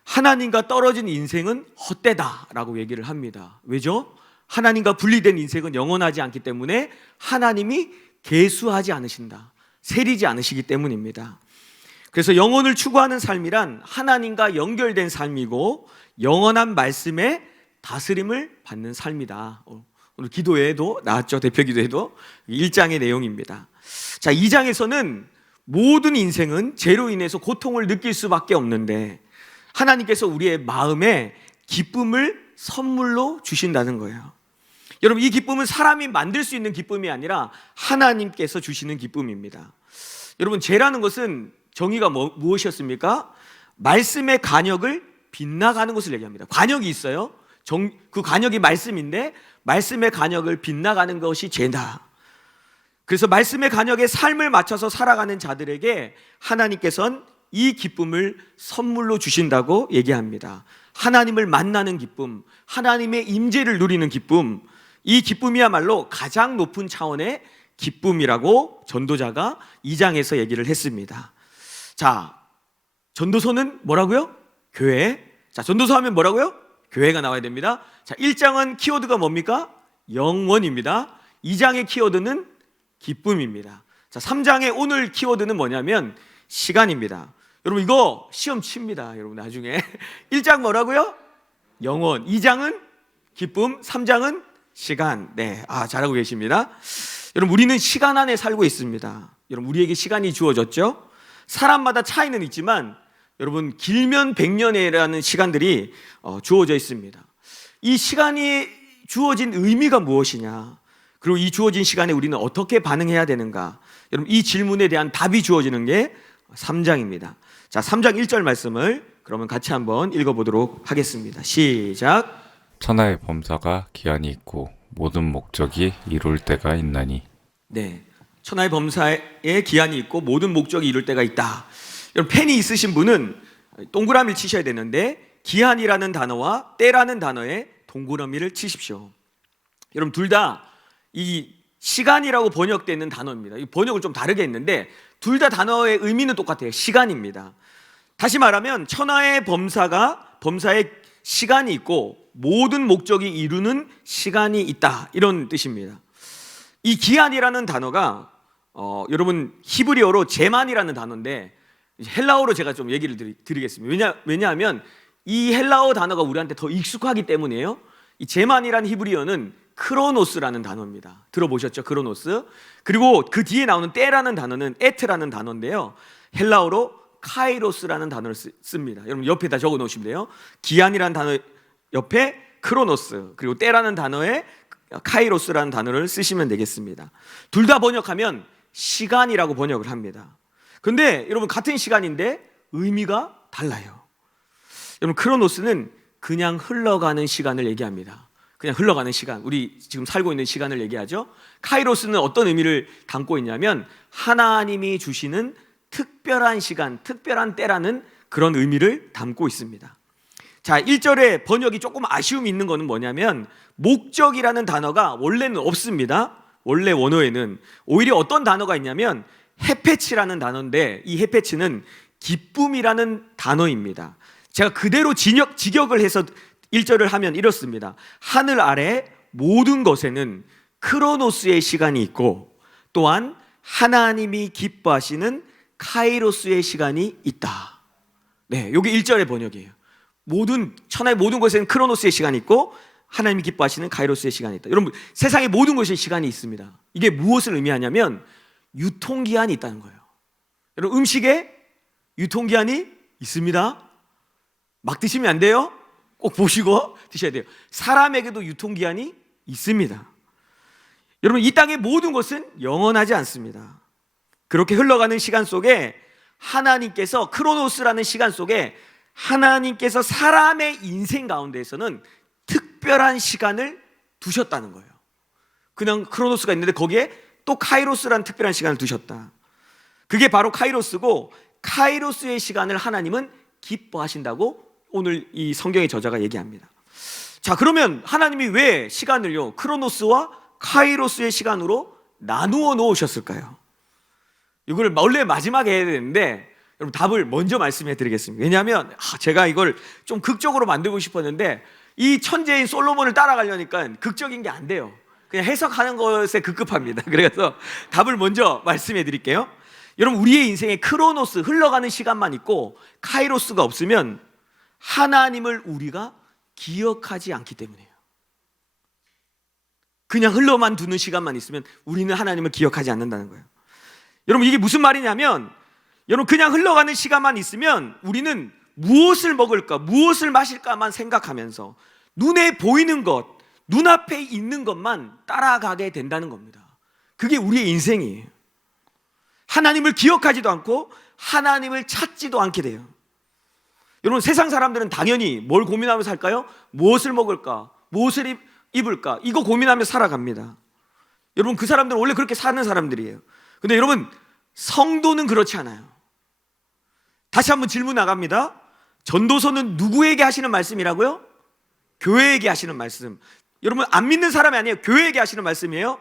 하나님과 떨어진 인생은 헛되다라고 얘기를 합니다. 왜죠? 하나님과 분리된 인생은 영원하지 않기 때문에 하나님이 계수하지 않으신다, 세리지 않으시기 때문입니다. 그래서 영혼을 추구하는 삶이란 하나님과 연결된 삶이고 영원한 말씀에 다스림을 받는 삶이다. 오늘 기도회에도 나왔죠. 대표 기도회도 1장의 내용입니다. 자, 2장에서는 모든 인생은 죄로 인해서 고통을 느낄 수밖에 없는데 하나님께서 우리의 마음에 기쁨을 선물로 주신다는 거예요. 여러분 이 기쁨은 사람이 만들 수 있는 기쁨이 아니라 하나님께서 주시는 기쁨입니다. 여러분 죄라는 것은 정의가 무엇이었습니까? 말씀의 관역을 빗나가는 것을 얘기합니다. 관역이 있어요. 그 관역이 말씀인데 말씀의 관역을 빗나가는 것이 죄다. 그래서 말씀의 간역에 삶을 맞춰서 살아가는 자들에게 하나님께서는 이 기쁨을 선물로 주신다고 얘기합니다. 하나님을 만나는 기쁨, 하나님의 임재를 누리는 기쁨, 이 기쁨이야말로 가장 높은 차원의 기쁨이라고 전도자가 2장에서 얘기를 했습니다. 자, 전도서는 뭐라고요? 교회. 자, 전도서 하면 뭐라고요? 교회가 나와야 됩니다. 자, 1장은 키워드가 뭡니까? 영원입니다. 2장의 키워드는 기쁨입니다. 자, 3장의 오늘 키워드는 뭐냐면 시간입니다. 여러분 이거 시험 칩니다. 여러분 나중에 1장 뭐라고요? 영원. 2장은 기쁨, 3장은 시간. 네, 잘하고 계십니다. 여러분 우리는 시간 안에 살고 있습니다. 여러분 우리에게 시간이 주어졌죠? 사람마다 차이는 있지만 여러분 길면 100년이라는 시간들이 주어져 있습니다. 이 시간이 주어진 의미가 무엇이냐? 그리고 이 주어진 시간에 우리는 어떻게 반응해야 되는가? 여러분 이 질문에 대한 답이 주어지는 게 3장입니다. 자, 3장 1절 말씀을 그러면 같이 한번 읽어보도록 하겠습니다. 시작. 천하의 범사가 기한이 있고 모든 목적이 이룰 때가 있나니. 네, 천하의 범사에 기한이 있고 모든 목적이 이룰 때가 있다. 여러분 펜이 있으신 분은 동그라미를 치셔야 되는데 기한이라는 단어와 때라는 단어에 동그라미를 치십시오. 여러분 둘 다 이 시간이라고 번역되는 단어입니다. 이 번역을 좀 다르게 했는데 둘 다 단어의 의미는 똑같아요. 시간입니다. 다시 말하면 천하의 범사에 시간이 있고 모든 목적이 이루는 시간이 있다, 이런 뜻입니다. 이 기한이라는 단어가 여러분 히브리어로 제만이라는 단어인데 헬라어로 제가 좀 얘기를 드리겠습니다. 왜냐하면 이 헬라어 단어가 우리한테 더 익숙하기 때문이에요. 이 제만이라는 히브리어는 크로노스라는 단어입니다. 들어보셨죠? 크로노스. 그리고 그 뒤에 나오는 때라는 단어는 에트라는 단어인데요. 헬라어로 카이로스라는 단어를 씁니다. 여러분 옆에다 적어 놓으시면 돼요. 기한이라는 단어 옆에 크로노스, 그리고 때라는 단어에 카이로스라는 단어를 쓰시면 되겠습니다. 둘 다 번역하면 시간이라고 번역을 합니다. 근데 여러분 같은 시간인데 의미가 달라요. 여러분 크로노스는 그냥 흘러가는 시간을 얘기합니다. 그냥 흘러가는 시간, 우리 지금 살고 있는 시간을 얘기하죠. 카이로스는 어떤 의미를 담고 있냐면 하나님이 주시는 특별한 시간, 특별한 때라는 그런 의미를 담고 있습니다. 자, 1절에 번역이 조금 아쉬움이 있는 것은 뭐냐면 목적이라는 단어가 원래는 없습니다. 원래 원어에는 오히려 어떤 단어가 있냐면 헤페치라는 단어인데 이 헤페치는 기쁨이라는 단어입니다. 제가 그대로 직역을 해서 1절을 하면 이렇습니다. 하늘 아래 모든 것에는 크로노스의 시간이 있고 또한 하나님이 기뻐하시는 카이로스의 시간이 있다. 네, 이게 1절의 번역이에요. 천하의 모든 것에는 크로노스의 시간이 있고 하나님이 기뻐하시는 카이로스의 시간이 있다. 여러분 세상의 모든 것에 시간이 있습니다. 이게 무엇을 의미하냐면 유통기한이 있다는 거예요. 여러분 음식에 유통기한이 있습니다. 막 드시면 안 돼요. 꼭 보시고 드셔야 돼요. 사람에게도 유통기한이 있습니다. 여러분 이 땅의 모든 것은 영원하지 않습니다. 그렇게 흘러가는 시간 속에 하나님께서 크로노스라는 시간 속에 하나님께서 사람의 인생 가운데에서는 특별한 시간을 두셨다는 거예요. 그냥 크로노스가 있는데 거기에 또 카이로스라는 특별한 시간을 두셨다. 그게 바로 카이로스고 카이로스의 시간을 하나님은 기뻐하신다고 오늘 이 성경의 저자가 얘기합니다. 자, 그러면 하나님이 왜 시간을요 크로노스와 카이로스의 시간으로 나누어 놓으셨을까요? 이걸 원래 마지막에 해야 되는데 여러분 답을 먼저 말씀해 드리겠습니다. 왜냐하면 제가 이걸 좀 극적으로 만들고 싶었는데 이 천재인 솔로몬을 따라가려니까 극적인 게 안 돼요. 그냥 해석하는 것에 급급합니다. 그래서 답을 먼저 말씀해 드릴게요. 여러분 우리의 인생에 크로노스, 흘러가는 시간만 있고 카이로스가 없으면 하나님을 우리가 기억하지 않기 때문이에요. 그냥 흘러만 두는 시간만 있으면 우리는 하나님을 기억하지 않는다는 거예요. 여러분 이게 무슨 말이냐면 여러분 그냥 흘러가는 시간만 있으면 우리는 무엇을 먹을까, 무엇을 마실까만 생각하면서 눈에 보이는 것, 눈앞에 있는 것만 따라가게 된다는 겁니다. 그게 우리의 인생이에요. 하나님을 기억하지도 않고 하나님을 찾지도 않게 돼요. 여러분 세상 사람들은 당연히 뭘 고민하면서 살까요? 무엇을 먹을까? 무엇을 입을까? 이거 고민하며 살아갑니다. 여러분 그 사람들은 원래 그렇게 사는 사람들이에요. 근데 여러분 성도는 그렇지 않아요. 다시 한번 질문 나갑니다. 전도서는 누구에게 하시는 말씀이라고요? 교회에게 하시는 말씀. 여러분 안 믿는 사람이 아니에요. 교회에게 하시는 말씀이에요.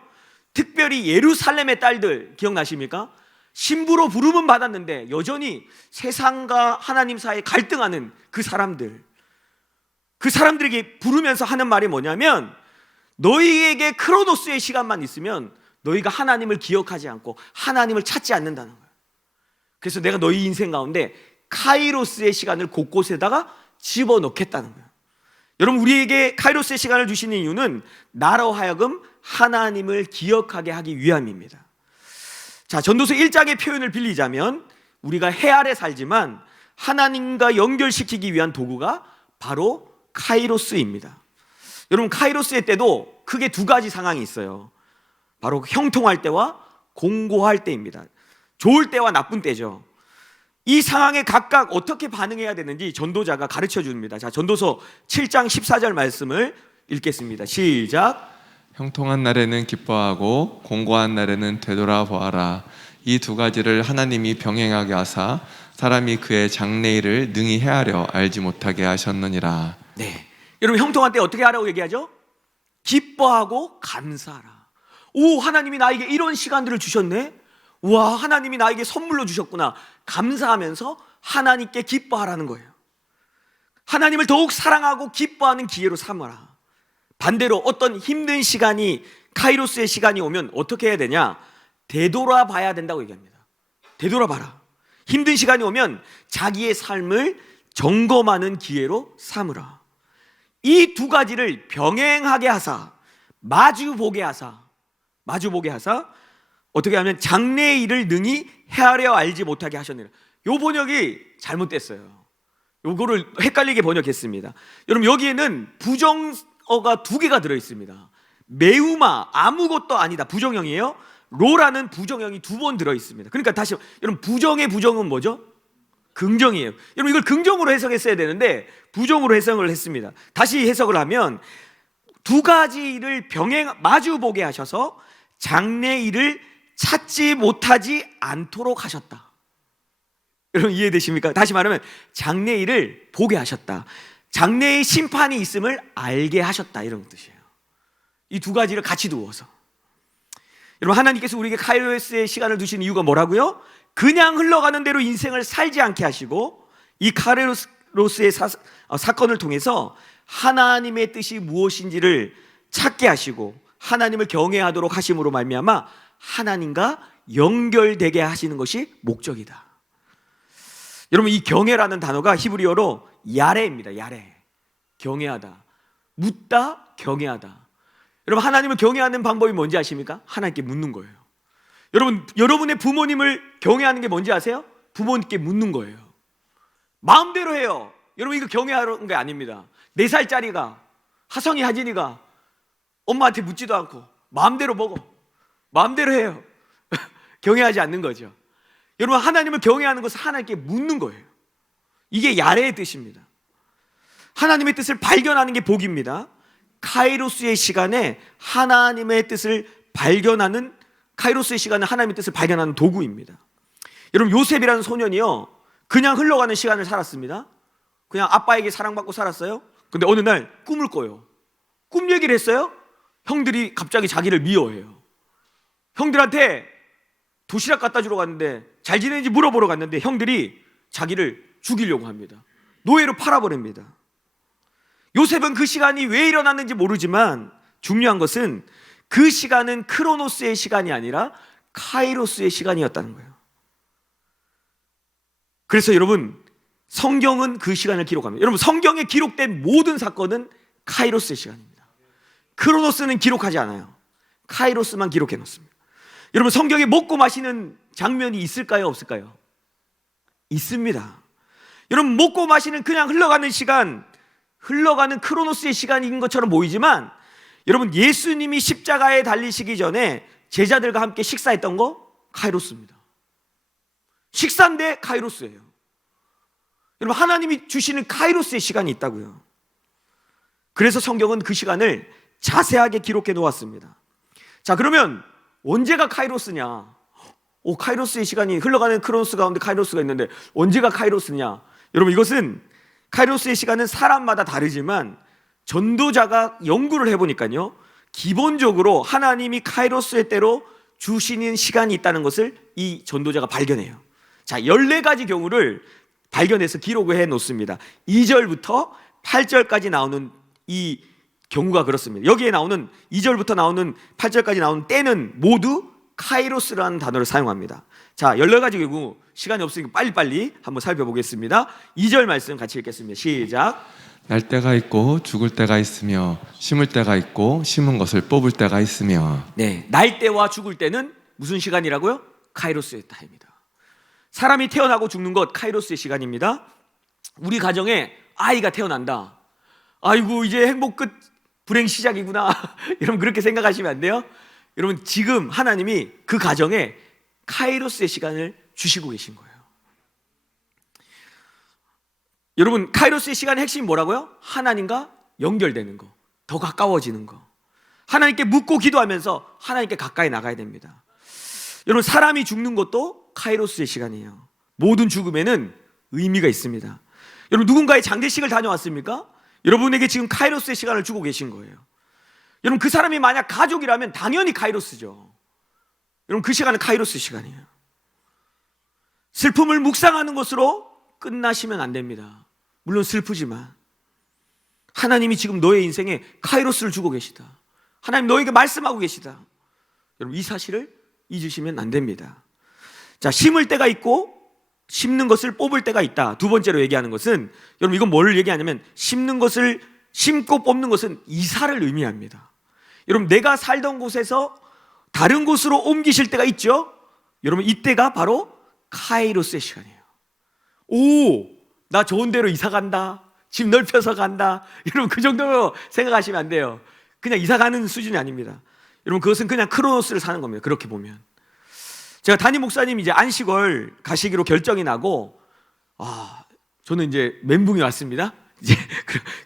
특별히 예루살렘의 딸들 기억나십니까? 신부로 부름은 받았는데 여전히 세상과 하나님 사이에 갈등하는 그 사람들에게 부르면서 하는 말이 뭐냐면, 너희에게 크로노스의 시간만 있으면 너희가 하나님을 기억하지 않고 하나님을 찾지 않는다는 거예요. 그래서 내가 너희 인생 가운데 카이로스의 시간을 곳곳에다가 집어넣겠다는 거예요. 여러분 우리에게 카이로스의 시간을 주시는 이유는 나로 하여금 하나님을 기억하게 하기 위함입니다. 자, 전도서 1장의 표현을 빌리자면 우리가 해 아래 살지만 하나님과 연결시키기 위한 도구가 바로 카이로스입니다. 여러분 카이로스의 때도 크게 두 가지 상황이 있어요. 바로 형통할 때와 공고할 때입니다. 좋을 때와 나쁜 때죠. 이 상황에 각각 어떻게 반응해야 되는지 전도자가 가르쳐 줍니다. 자, 전도서 7장 14절 말씀을 읽겠습니다. 시작. 형통한 날에는 기뻐하고 공고한 날에는 되돌아보아라. 이 두 가지를 하나님이 병행하게 하사 사람이 그의 장래일을 능히 헤아려 알지 못하게 하셨느니라. 네, 여러분 형통한 때 어떻게 하라고 얘기하죠? 기뻐하고 감사하라. 오, 하나님이 나에게 이런 시간들을 주셨네. 와, 하나님이 나에게 선물로 주셨구나. 감사하면서 하나님께 기뻐하라는 거예요. 하나님을 더욱 사랑하고 기뻐하는 기회로 삼아라. 반대로 어떤 힘든 시간이, 카이로스의 시간이 오면 어떻게 해야 되냐? 되돌아봐야 된다고 얘기합니다. 되돌아봐라. 힘든 시간이 오면 자기의 삶을 점검하는 기회로 삼으라. 이 두 가지를 병행하게 하사, 마주보게 하사 어떻게 하면 장래의 일을 능히 헤아려 알지 못하게 하셨느니라. 요 번역이 잘못됐어요. 요거를 헷갈리게 번역했습니다. 여러분 여기에는 부정어가 두 개가 들어있습니다. 매우마, 아무것도 아니다, 부정형이에요. 로라는 부정형이 두 번 들어있습니다. 그러니까 다시, 여러분 부정의 부정은 뭐죠? 긍정이에요. 여러분 이걸 긍정으로 해석했어야 되는데 부정으로 해석을 했습니다. 다시 해석을 하면 두 가지를 마주보게 하셔서 장래의 일을 찾지 못하지 않도록 하셨다. 여러분 이해되십니까? 다시 말하면 장래의 일을 보게 하셨다. 장래의 심판이 있음을 알게 하셨다, 이런 뜻이에요. 이 두 가지를 같이 두어서. 여러분 하나님께서 우리에게 카이로스의 시간을 두신 이유가 뭐라고요? 그냥 흘러가는 대로 인생을 살지 않게 하시고 이 카이로스의 사건을 통해서 하나님의 뜻이 무엇인지를 찾게 하시고 하나님을 경외하도록 하심으로 말미암아 하나님과 연결되게 하시는 것이 목적이다. 여러분 이 경외라는 단어가 히브리어로 야레입니다. 야레. 경외하다. 묻다, 경외하다. 여러분 하나님을 경외하는 방법이 뭔지 아십니까? 하나님께 묻는 거예요. 여러분, 여러분의 부모님을 경외하는 게 뭔지 아세요? 부모님께 묻는 거예요. 마음대로 해요. 여러분 이거 경외하는 게 아닙니다. 4살짜리가, 하성이, 하진이가 엄마한테 묻지도 않고 마음대로 먹어, 마음대로 해요. 경외하지 않는 거죠. 여러분 하나님을 경외하는 것은 하나님께 묻는 거예요. 이게 야레의 뜻입니다. 하나님의 뜻을 발견하는 게 복입니다. 카이로스의 시간에 하나님의 뜻을 발견하는, 카이로스의 시간은 하나님의 뜻을 발견하는 도구입니다. 여러분 요셉이라는 소년이요, 그냥 흘러가는 시간을 살았습니다. 그냥 아빠에게 사랑받고 살았어요. 근데 어느 날 꿈을 꿔요. 꿈 얘기를 했어요. 형들이 갑자기 자기를 미워해요. 형들한테 도시락 갖다 주러 갔는데 잘 지내는지 물어보러 갔는데 형들이 자기를 죽이려고 합니다. 노예로 팔아버립니다. 요셉은 그 시간이 왜 일어났는지 모르지만 중요한 것은 그 시간은 크로노스의 시간이 아니라 카이로스의 시간이었다는 거예요. 그래서 여러분 성경은 그 시간을 기록합니다. 여러분 성경에 기록된 모든 사건은 카이로스의 시간입니다. 크로노스는 기록하지 않아요. 카이로스만 기록해 놓습니다. 여러분 성경에 먹고 마시는 장면이 있을까요, 없을까요? 있습니다. 여러분 먹고 마시는 그냥 흘러가는 시간, 흘러가는 크로노스의 시간인 것처럼 보이지만 여러분 예수님이 십자가에 달리시기 전에 제자들과 함께 식사했던 거 카이로스입니다. 식사인데 카이로스예요. 여러분 하나님이 주시는 카이로스의 시간이 있다고요. 그래서 성경은 그 시간을 자세하게 기록해 놓았습니다. 자, 그러면 언제가 카이로스냐? 카이로스의 시간이 흘러가는 크로노스 가운데 카이로스가 있는데 언제가 카이로스냐? 여러분, 이것은 카이로스의 시간은 사람마다 다르지만 전도자가 연구를 해보니까요, 기본적으로 하나님이 카이로스의 때로 주시는 시간이 있다는 것을 이 전도자가 발견해요. 자, 14가지 경우를 발견해서 기록을 해 놓습니다. 2절부터 8절까지 나오는 이 경우가 그렇습니다. 여기에 나오는 2절부터 나오는 8절까지 나오는 때는 모두 카이로스라는 단어를 사용합니다. 자, 14가지 경우 시간이 없으니까 빨리빨리 한번 살펴보겠습니다. 2절 말씀 같이 읽겠습니다. 시작. 날 때가 있고 죽을 때가 있으며 심을 때가 있고 심은 것을 뽑을 때가 있으며. 네, 날 때와 죽을 때는 무슨 시간이라고요? 카이로스의 타입니다. 사람이 태어나고 죽는 것 카이로스의 시간입니다. 우리 가정에 아이가 태어난다. 아이고, 이제 행복 끝, 불행 시작이구나. 여러분, 그렇게 생각하시면 안 돼요. 여러분, 지금 하나님이 그 가정에 카이로스의 시간을 주시고 계신 거예요. 여러분, 카이로스의 시간의 핵심이 뭐라고요? 하나님과 연결되는 거, 더 가까워지는 거, 하나님께 묻고 기도하면서 하나님께 가까이 나가야 됩니다. 여러분, 사람이 죽는 것도 카이로스의 시간이에요. 모든 죽음에는 의미가 있습니다. 여러분, 누군가의 장례식을 다녀왔습니까? 여러분에게 지금 카이로스의 시간을 주고 계신 거예요. 여러분, 그 사람이 만약 가족이라면 당연히 카이로스죠. 여러분, 그 시간은 카이로스 시간이에요. 슬픔을 묵상하는 것으로 끝나시면 안 됩니다. 물론 슬프지만 하나님이 지금 너의 인생에 카이로스를 주고 계시다. 하나님 너에게 말씀하고 계시다. 여러분, 이 사실을 잊으시면 안 됩니다. 자, 심을 때가 있고 심는 것을 뽑을 때가 있다. 두 번째로 얘기하는 것은, 여러분, 이건 뭘 얘기하냐면 심는 것을 심고 뽑는 것은 이사를 의미합니다. 여러분, 내가 살던 곳에서 다른 곳으로 옮기실 때가 있죠. 여러분, 이때가 바로 카이로스의 시간이에요. 나 좋은 데로 이사 간다, 집 넓혀서 간다. 여러분, 그 정도로 생각하시면 안 돼요. 그냥 이사 가는 수준이 아닙니다. 여러분, 그것은 그냥 크로노스를 사는 겁니다. 그렇게 보면. 제가 담임 목사님 이제 안식월 가시기로 결정이 나고, 저는 이제 멘붕이 왔습니다. 이제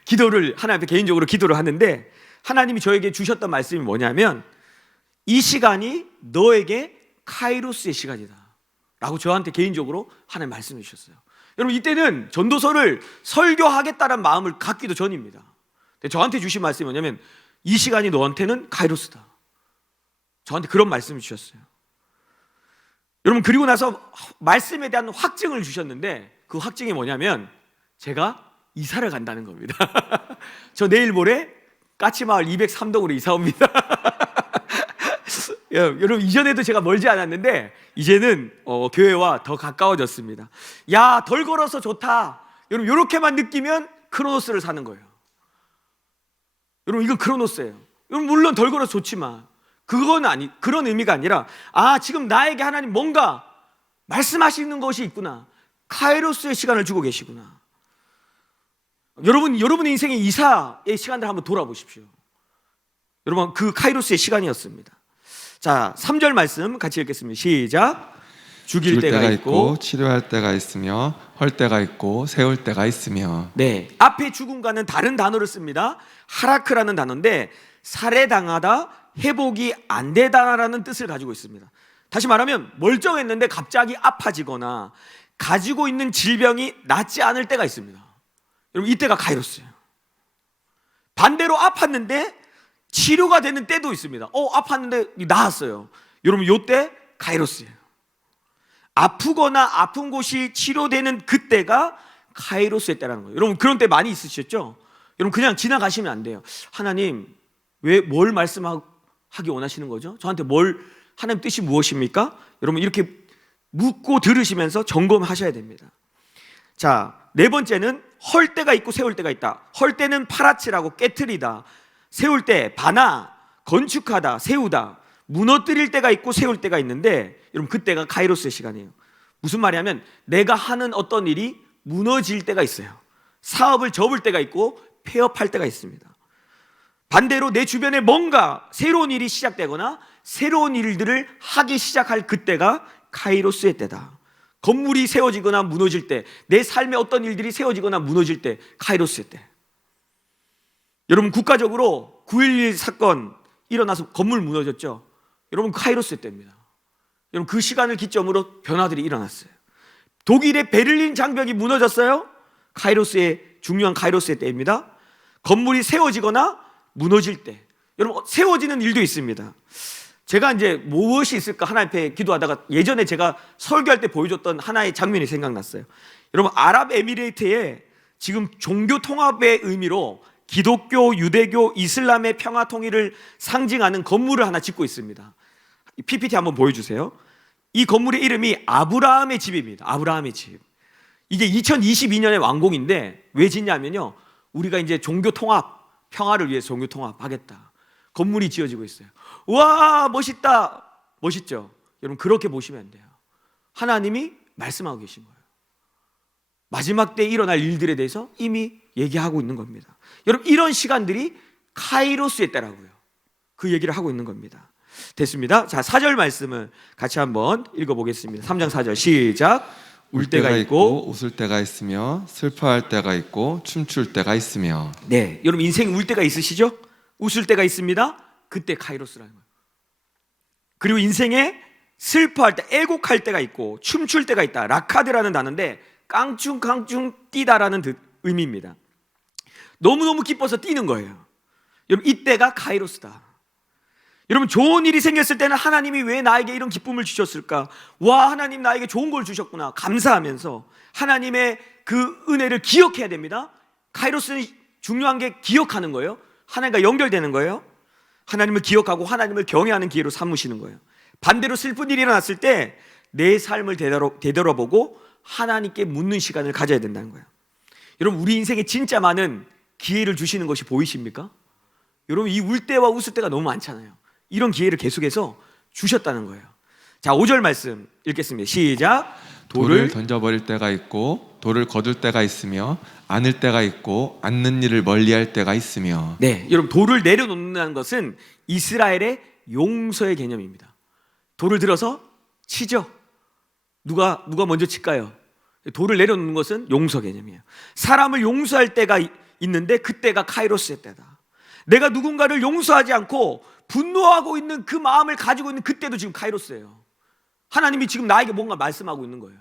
기도를, 하나님 앞에 개인적으로 기도를 하는데, 하나님이 저에게 주셨던 말씀이 뭐냐면, 이 시간이 너에게 카이로스의 시간이다 라고 저한테 개인적으로 하나님 말씀해 주셨어요. 여러분, 이때는 전도서를 설교하겠다는 마음을 갖기도 전입니다. 근데 저한테 주신 말씀이 뭐냐면, 이 시간이 너한테는 카이로스다. 저한테 그런 말씀을 주셨어요. 여러분, 그리고 나서 말씀에 대한 확증을 주셨는데, 그 확증이 뭐냐면 제가 이사를 간다는 겁니다. 저 내일 모레 까치마을 203동으로 이사 옵니다. 여러분, 이전에도 제가 멀지 않았는데 이제는 교회와 더 가까워졌습니다. 야, 덜 걸어서 좋다. 여러분, 이렇게만 느끼면 크로노스를 사는 거예요. 여러분, 이건 크로노스예요. 여러분, 물론 덜 걸어서 좋지만 그건 그런 의미가 아니라, 지금 나에게 하나님 뭔가 말씀하시는 것이 있구나. 카이로스의 시간을 주고 계시구나. 여러분의 인생의 이사의 시간들 한번 돌아보십시오. 여러분, 그 카이로스의 시간이었습니다. 자, 3절 말씀 같이 읽겠습니다. 시작. 죽일 때가 있고 치료할 때가 있으며 헐 때가 있고 세울 때가 있으며. 네, 앞에 죽음과는 다른 단어를 씁니다. 하라크라는 단어인데, 살해당하다, 회복이 안 되다라는 뜻을 가지고 있습니다. 다시 말하면 멀쩡했는데 갑자기 아파지거나 가지고 있는 질병이 낫지 않을 때가 있습니다. 여러분, 이때가 카이로스예요. 반대로 아팠는데 치료가 되는 때도 있습니다. 아팠는데 나았어요. 여러분, 이때 카이로스예요. 아프거나 아픈 곳이 치료되는 그때가 카이로스의 때라는 거예요. 여러분, 그런 때 많이 있으셨죠? 여러분, 그냥 지나가시면 안 돼요. 하나님, 왜 뭘 말씀하기 원하시는 거죠? 저한테 하나님 뜻이 무엇입니까? 여러분, 이렇게 묻고 들으시면서 점검하셔야 됩니다. 자, 네 번째는 헐 때가 있고 세울 때가 있다. 헐 때는 파라치라고 깨트리다, 세울 때 바나, 건축하다, 세우다, 무너뜨릴 때가 있고 세울 때가 있는데, 여러분, 그때가 카이로스의 시간이에요. 무슨 말이냐면 내가 하는 어떤 일이 무너질 때가 있어요. 사업을 접을 때가 있고 폐업할 때가 있습니다. 반대로 내 주변에 뭔가 새로운 일이 시작되거나 새로운 일들을 하기 시작할 그때가 카이로스의 때다. 건물이 세워지거나 무너질 때, 내 삶에 어떤 일들이 세워지거나 무너질 때, 카이로스의 때. 여러분, 국가적으로 9.11 사건 일어나서 건물 무너졌죠. 여러분 카이로스의 때입니다. 여러분 그 시간을 기점으로 변화들이 일어났어요. 독일의 베를린 장벽이 무너졌어요. 중요한 카이로스의 때입니다. 건물이 세워지거나 무너질 때, 여러분 세워지는 일도 있습니다. 제가 이제 무엇이 있을까 하나님 앞에 기도하다가 예전에 제가 설교할 때 보여줬던 하나의 장면이 생각났어요. 여러분 아랍에미레이트에 지금 종교 통합의 의미로 기독교, 유대교, 이슬람의 평화 통일을 상징하는 건물을 하나 짓고 있습니다. PPT 한번 보여주세요. 이 건물의 이름이 아브라함의 집입니다. 아브라함의 집. 이게 2022년에 완공인데 왜 짓냐면요, 우리가 이제 종교 통합, 평화를 위해서 종교 통합 하겠다. 건물이 지어지고 있어요. 와, 멋있다. 멋있죠? 여러분 그렇게 보시면 안 돼요. 하나님이 말씀하고 계신 거예요. 마지막 때 일어날 일들에 대해서 이미 얘기하고 있는 겁니다. 여러분 이런 시간들이 카이로스의 때라고요. 그 얘기를 하고 있는 겁니다. 됐습니다. 자, 4절 말씀을 같이 한번 읽어보겠습니다. 3장 4절 시작. 울 때가 있고 웃을 때가 있으며 슬퍼할 때가 있고 춤출 때가 있으며. 네, 여러분 인생 울 때가 있으시죠? 웃을 때가 있습니다. 그때 카이로스라는 거예요. 그리고 인생에 슬퍼할 때, 애곡할 때가 있고 춤출 때가 있다. 라카드라는 단어인데 깡충깡충 뛰다라는 의미입니다. 너무너무 기뻐서 뛰는 거예요. 여러분 이때가 카이로스다. 여러분 좋은 일이 생겼을 때는 하나님이 왜 나에게 이런 기쁨을 주셨을까? 와, 하나님 나에게 좋은 걸 주셨구나 감사하면서 하나님의 그 은혜를 기억해야 됩니다. 카이로스는 중요한 게 기억하는 거예요. 하나님과 연결되는 거예요. 하나님을 기억하고 하나님을 경외하는 기회로 삼으시는 거예요. 반대로 슬픈 일이 일어났을 때 내 삶을 되돌아보고 하나님께 묻는 시간을 가져야 된다는 거예요. 여러분 우리 인생에 진짜 많은 기회를 주시는 것이 보이십니까? 여러분 이 울 때와 웃을 때가 너무 많잖아요. 이런 기회를 계속해서 주셨다는 거예요. 자, 5절 말씀 읽겠습니다. 시작. 돌을 던져버릴 때가 있고 돌을 거둘 때가 있으며 안을 때가 있고 안는 일을 멀리할 때가 있으며. 네, 여러분 돌을 내려놓는다는 것은 이스라엘의 용서의 개념입니다. 돌을 들어서 치죠. 누가 먼저 칠까요? 돌을 내려놓는 것은 용서 개념이에요. 사람을 용서할 때가 있는데 그때가 카이로스의 때다. 내가 누군가를 용서하지 않고 분노하고 있는 그 마음을 가지고 있는 그때도 지금 카이로스예요. 하나님이 지금 나에게 뭔가 말씀하고 있는 거예요.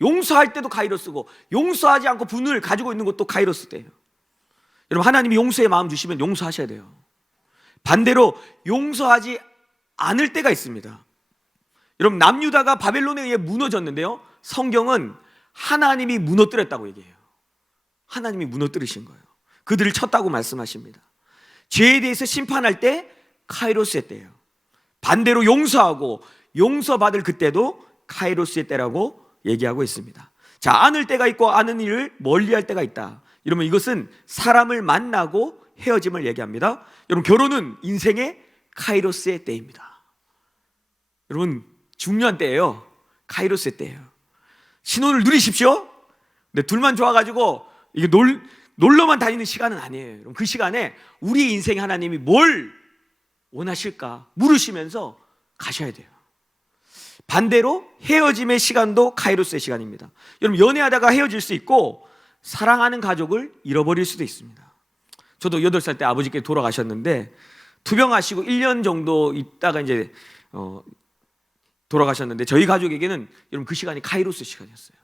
용서할 때도 카이로스고 용서하지 않고 분노를 가지고 있는 것도 카이로스 때예요. 여러분 하나님이 용서의 마음 주시면 용서하셔야 돼요. 반대로 용서하지 않을 때가 있습니다. 여러분 남유다가 바벨론에 의해 무너졌는데요, 성경은 하나님이 무너뜨렸다고 얘기해요. 하나님이 무너뜨리신 거예요. 그들을 쳤다고 말씀하십니다. 죄에 대해서 심판할 때 카이로스의 때예요. 반대로 용서하고 용서받을 그때도 카이로스의 때라고 얘기하고 있습니다. 자, 안을 때가 있고 아는 일을 멀리할 때가 있다. 여러분 이것은 사람을 만나고 헤어짐을 얘기합니다. 여러분 결혼은 인생의 카이로스의 때입니다. 여러분 중요한 때예요. 카이로스의 때예요. 신혼을 누리십시오. 근데 둘만 좋아가지고 이게 놀러만 다니는 시간은 아니에요. 여러분 그 시간에 우리 인생에 하나님이 뭘 원하실까 물으시면서 가셔야 돼요. 반대로 헤어짐의 시간도 카이로스의 시간입니다. 여러분 연애하다가 헤어질 수 있고 사랑하는 가족을 잃어버릴 수도 있습니다. 저도 8살 때 아버지께 돌아가셨는데 투병하시고 1년 정도 있다가 이제 돌아가셨는데 저희 가족에게는 여러분 그 시간이 카이로스 시간이었어요.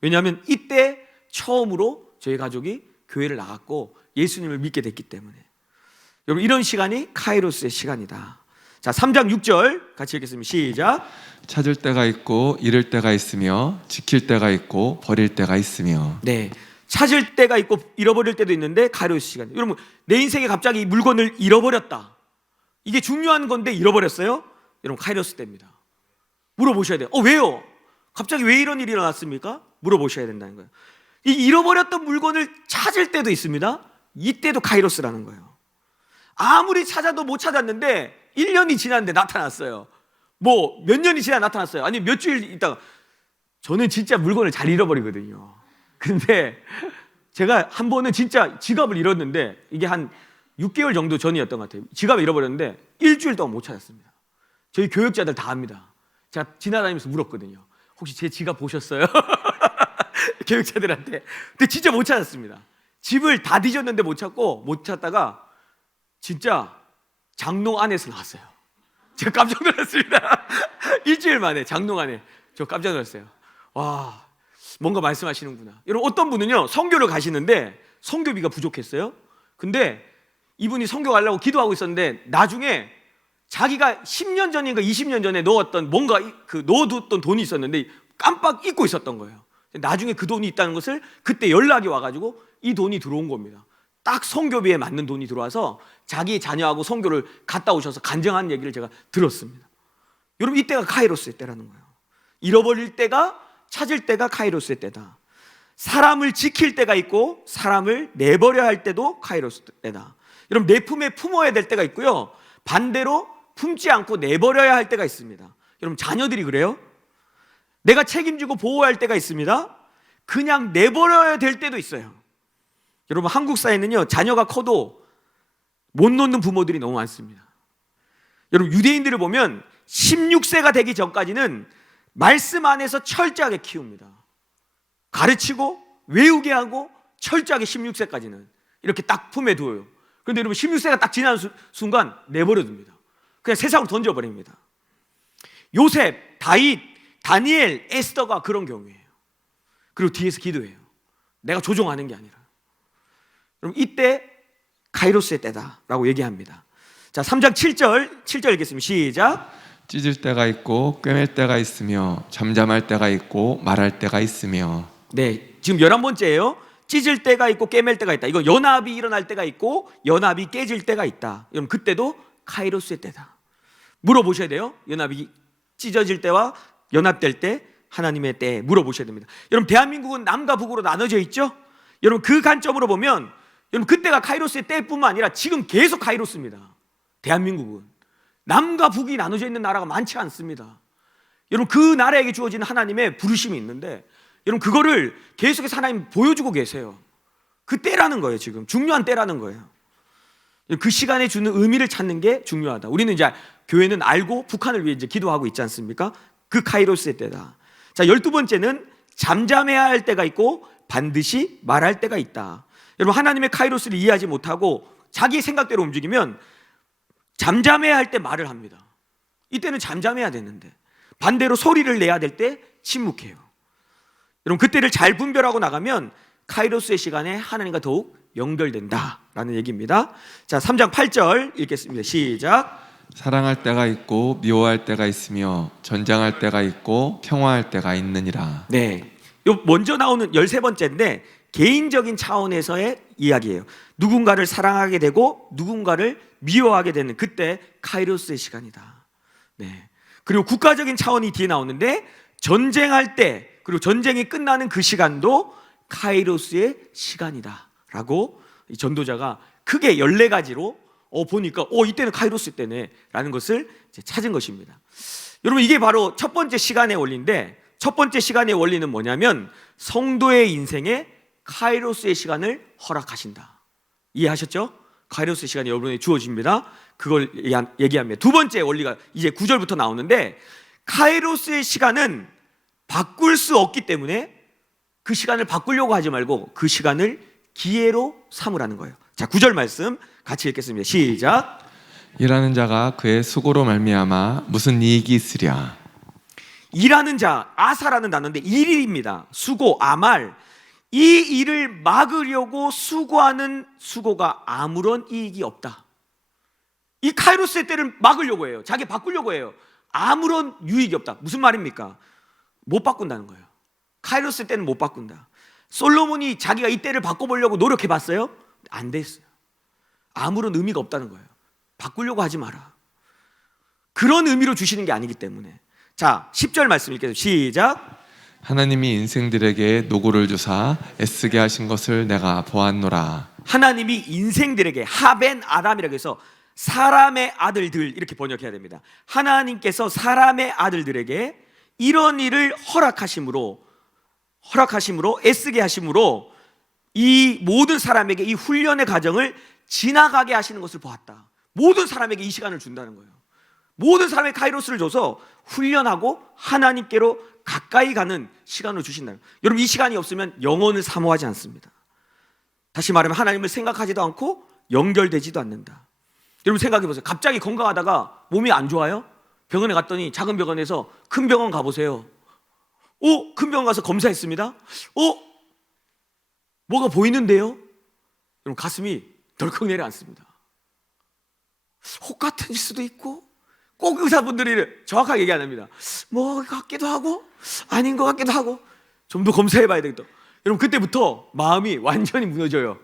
왜냐하면 이때 처음으로 저희 가족이 교회를 나갔고 예수님을 믿게 됐기 때문에. 여러분 이런 시간이 카이로스의 시간이다. 자, 3장 6절 같이 읽겠습니다. 시작. 찾을 때가 있고 잃을 때가 있으며 지킬 때가 있고 버릴 때가 있으며. 네, 찾을 때가 있고 잃어버릴 때도 있는데 카이로스 시간. 여러분 내 인생에 갑자기 물건을 잃어버렸다. 이게 중요한 건데 잃어버렸어요? 여러분 카이로스 때입니다. 물어보셔야 돼요. 왜요? 갑자기 왜 이런 일이 일어났습니까? 물어보셔야 된다는 거예요. 이 잃어버렸던 물건을 찾을 때도 있습니다. 이때도 카이로스라는 거예요. 아무리 찾아도 못 찾았는데 1년이 지났는데 나타났어요. 뭐 몇 년이 지나 나타났어요. 아니 몇 주일 있다가. 저는 진짜 물건을 잘 잃어버리거든요. 근데 제가 한 번은 진짜 지갑을 잃었는데 이게 한 6개월 정도 전이었던 것 같아요. 지갑을 잃어버렸는데 일주일 동안 못 찾았습니다. 저희 교육자들 다 압니다. 제가 지나다니면서 물었거든요. 혹시 제 지갑 보셨어요? 교육자들한테. 근데 진짜 못 찾았습니다. 집을 다 뒤졌는데 못 찾다가 진짜 장롱 안에서 나왔어요. 제가 깜짝 놀랐습니다. 일주일 만에, 장롱 안에. 저 깜짝 놀랐어요. 와, 뭔가 말씀하시는구나. 여러분, 어떤 분은요, 선교를 가시는데 선교비가 부족했어요. 근데 이분이 선교 가려고 기도하고 있었는데 나중에 자기가 10년 전인가 20년 전에 넣었던 뭔가 넣어뒀던 돈이 있었는데 깜빡 잊고 있었던 거예요. 나중에 그 돈이 있다는 것을 그때 연락이 와가지고 이 돈이 들어온 겁니다. 딱 선교비에 맞는 돈이 들어와서 자기 자녀하고 선교를 갔다 오셔서 간증한 얘기를 제가 들었습니다. 여러분, 이때가 카이로스의 때라는 거예요. 잃어버릴 때가, 찾을 때가 카이로스의 때다. 사람을 지킬 때가 있고 사람을 내버려야 할 때도 카이로스 때다. 여러분, 내 품에 품어야 될 때가 있고요, 반대로 품지 않고 내버려야 할 때가 있습니다. 여러분, 자녀들이 그래요. 내가 책임지고 보호할 때가 있습니다. 그냥 내버려야 될 때도 있어요. 여러분, 한국 사회는요, 자녀가 커도 못 놓는 부모들이 너무 많습니다. 여러분, 유대인들을 보면 16세가 되기 전까지는 말씀 안에서 철저하게 키웁니다. 가르치고 외우게 하고 철저하게 16세까지는 이렇게 딱 품에 두어요. 그런데 여러분, 16세가 딱 지나는 순간 내버려 둡니다. 그냥 세상으로 던져버립니다. 요셉, 다윗, 다니엘, 에스더가 그런 경우예요. 그리고 뒤에서 기도해요. 내가 조종하는 게 아니라. 여러분, 이때 카이로스의 때다라고 얘기합니다. 자, 3장 7절 읽겠습니다. 시작. 찢을 때가 있고 꿰맬 때가 있으며 잠잠할 때가 있고 말할 때가 있으며. 네, 지금 11번째예요. 찢을 때가 있고 꿰맬 때가 있다. 이건 연합이 일어날 때가 있고 연합이 깨질 때가 있다. 여러분, 그때도 카이로스의 때다. 물어보셔야 돼요. 연합이 찢어질 때와 연합될 때, 하나님의 때 물어보셔야 됩니다. 여러분, 대한민국은 남과 북으로 나눠져 있죠. 여러분, 그 관점으로 보면 여러분, 그때가 카이로스의 때뿐만 아니라 지금 계속 카이로스입니다. 대한민국은 남과 북이 나눠져 있는 나라가 많지 않습니다. 여러분, 그 나라에게 주어진 하나님의 부르심이 있는데 여러분, 그거를 계속해서 하나님 보여주고 계세요. 그 때라는 거예요. 지금 중요한 때라는 거예요. 그 시간에 주는 의미를 찾는 게 중요하다. 우리는 이제 교회는 알고 북한을 위해 이제 기도하고 있지 않습니까? 그 카이로스의 때다. 자, 12번째는 잠잠해야 할 때가 있고 반드시 말할 때가 있다. 여러분, 하나님의 카이로스를 이해하지 못하고 자기 생각대로 움직이면 잠잠해야 할 때 말을 합니다. 이때는 잠잠해야 되는데 반대로 소리를 내야 될 때 침묵해요. 여러분, 그때를 잘 분별하고 나가면 카이로스의 시간에 하나님과 더욱 연결된다라는 얘기입니다. 자, 3장 8절 읽겠습니다. 시작. 사랑할 때가 있고 미워할 때가 있으며 전장할 때가 있고 평화할 때가 있느니라. 네, 요 먼저 나오는 13번째인데 개인적인 차원에서의 이야기예요. 누군가를 사랑하게 되고 누군가를 미워하게 되는 그때 카이로스의 시간이다. 네. 그리고 국가적인 차원이 뒤에 나오는데 전쟁할 때 그리고 전쟁이 끝나는 그 시간도 카이로스의 시간이다 라고 이 전도자가 크게 14가지로 보니까 이때는 카이로스 때네 라는 것을 이제 찾은 것입니다. 여러분, 이게 바로 첫 번째 시간의 원리인데 첫 번째 시간의 원리는 뭐냐면 성도의 인생에 카이로스의 시간을 허락하신다. 이해하셨죠? 카이로스의 시간이 여러분에게 주어집니다. 그걸 얘기합니다. 두 번째 원리가 이제 9절부터 나오는데 카이로스의 시간은 바꿀 수 없기 때문에 그 시간을 바꾸려고 하지 말고 그 시간을 기회로 삼으라는 거예요. 자, 9절 말씀 같이 읽겠습니다. 시작. 일하는 자가 그의 수고로 말미암아 무슨 이익이 있으랴. 일하는 자, 아사라는 단어인데 일입니다. 수고, 아말. 이 일을 막으려고 수고하는 수고가 아무런 이익이 없다. 이 카이로스의 때를 막으려고 해요. 자기 바꾸려고 해요. 아무런 유익이 없다. 무슨 말입니까? 못 바꾼다는 거예요. 카이로스 때는 못 바꾼다. 솔로몬이 자기가 이 때를 바꿔보려고 노력해봤어요? 안 됐어요. 아무런 의미가 없다는 거예요. 바꾸려고 하지 마라. 그런 의미로 주시는 게 아니기 때문에. 자, 10절 말씀 읽겠습니다. 시작. 하나님이 인생들에게 노고를 주사 애쓰게 하신 것을 내가 보았노라. 하나님이 인생들에게 하벤 아담이라고 해서 사람의 아들들 이렇게 번역해야 됩니다. 하나님께서 사람의 아들들에게 이런 일을 허락하심으로 애쓰게 하심으로 이 모든 사람에게 이 훈련의 과정을 지나가게 하시는 것을 보았다. 모든 사람에게 이 시간을 준다는 거예요. 모든 사람의 카이로스를 줘서 훈련하고 하나님께로 가까이 가는 시간을 주신다는 거예요. 여러분, 이 시간이 없으면 영혼을 사모하지 않습니다. 다시 말하면 하나님을 생각하지도 않고 연결되지도 않는다. 여러분 생각해 보세요. 갑자기 건강하다가 몸이 안 좋아요? 병원에 갔더니 작은 병원에서 큰 병원 가보세요. 큰 병원 가서 검사했습니다. 뭐가 보이는데요? 여러분 가슴이 덜컥 내려앉습니다. 혹 같은 수도 있고 꼭 의사분들이 정확하게 얘기 안 합니다. 뭐 같기도 하고 아닌 것 같기도 하고 좀 더 검사해 봐야 되겠다. 여러분 그때부터 마음이 완전히 무너져요.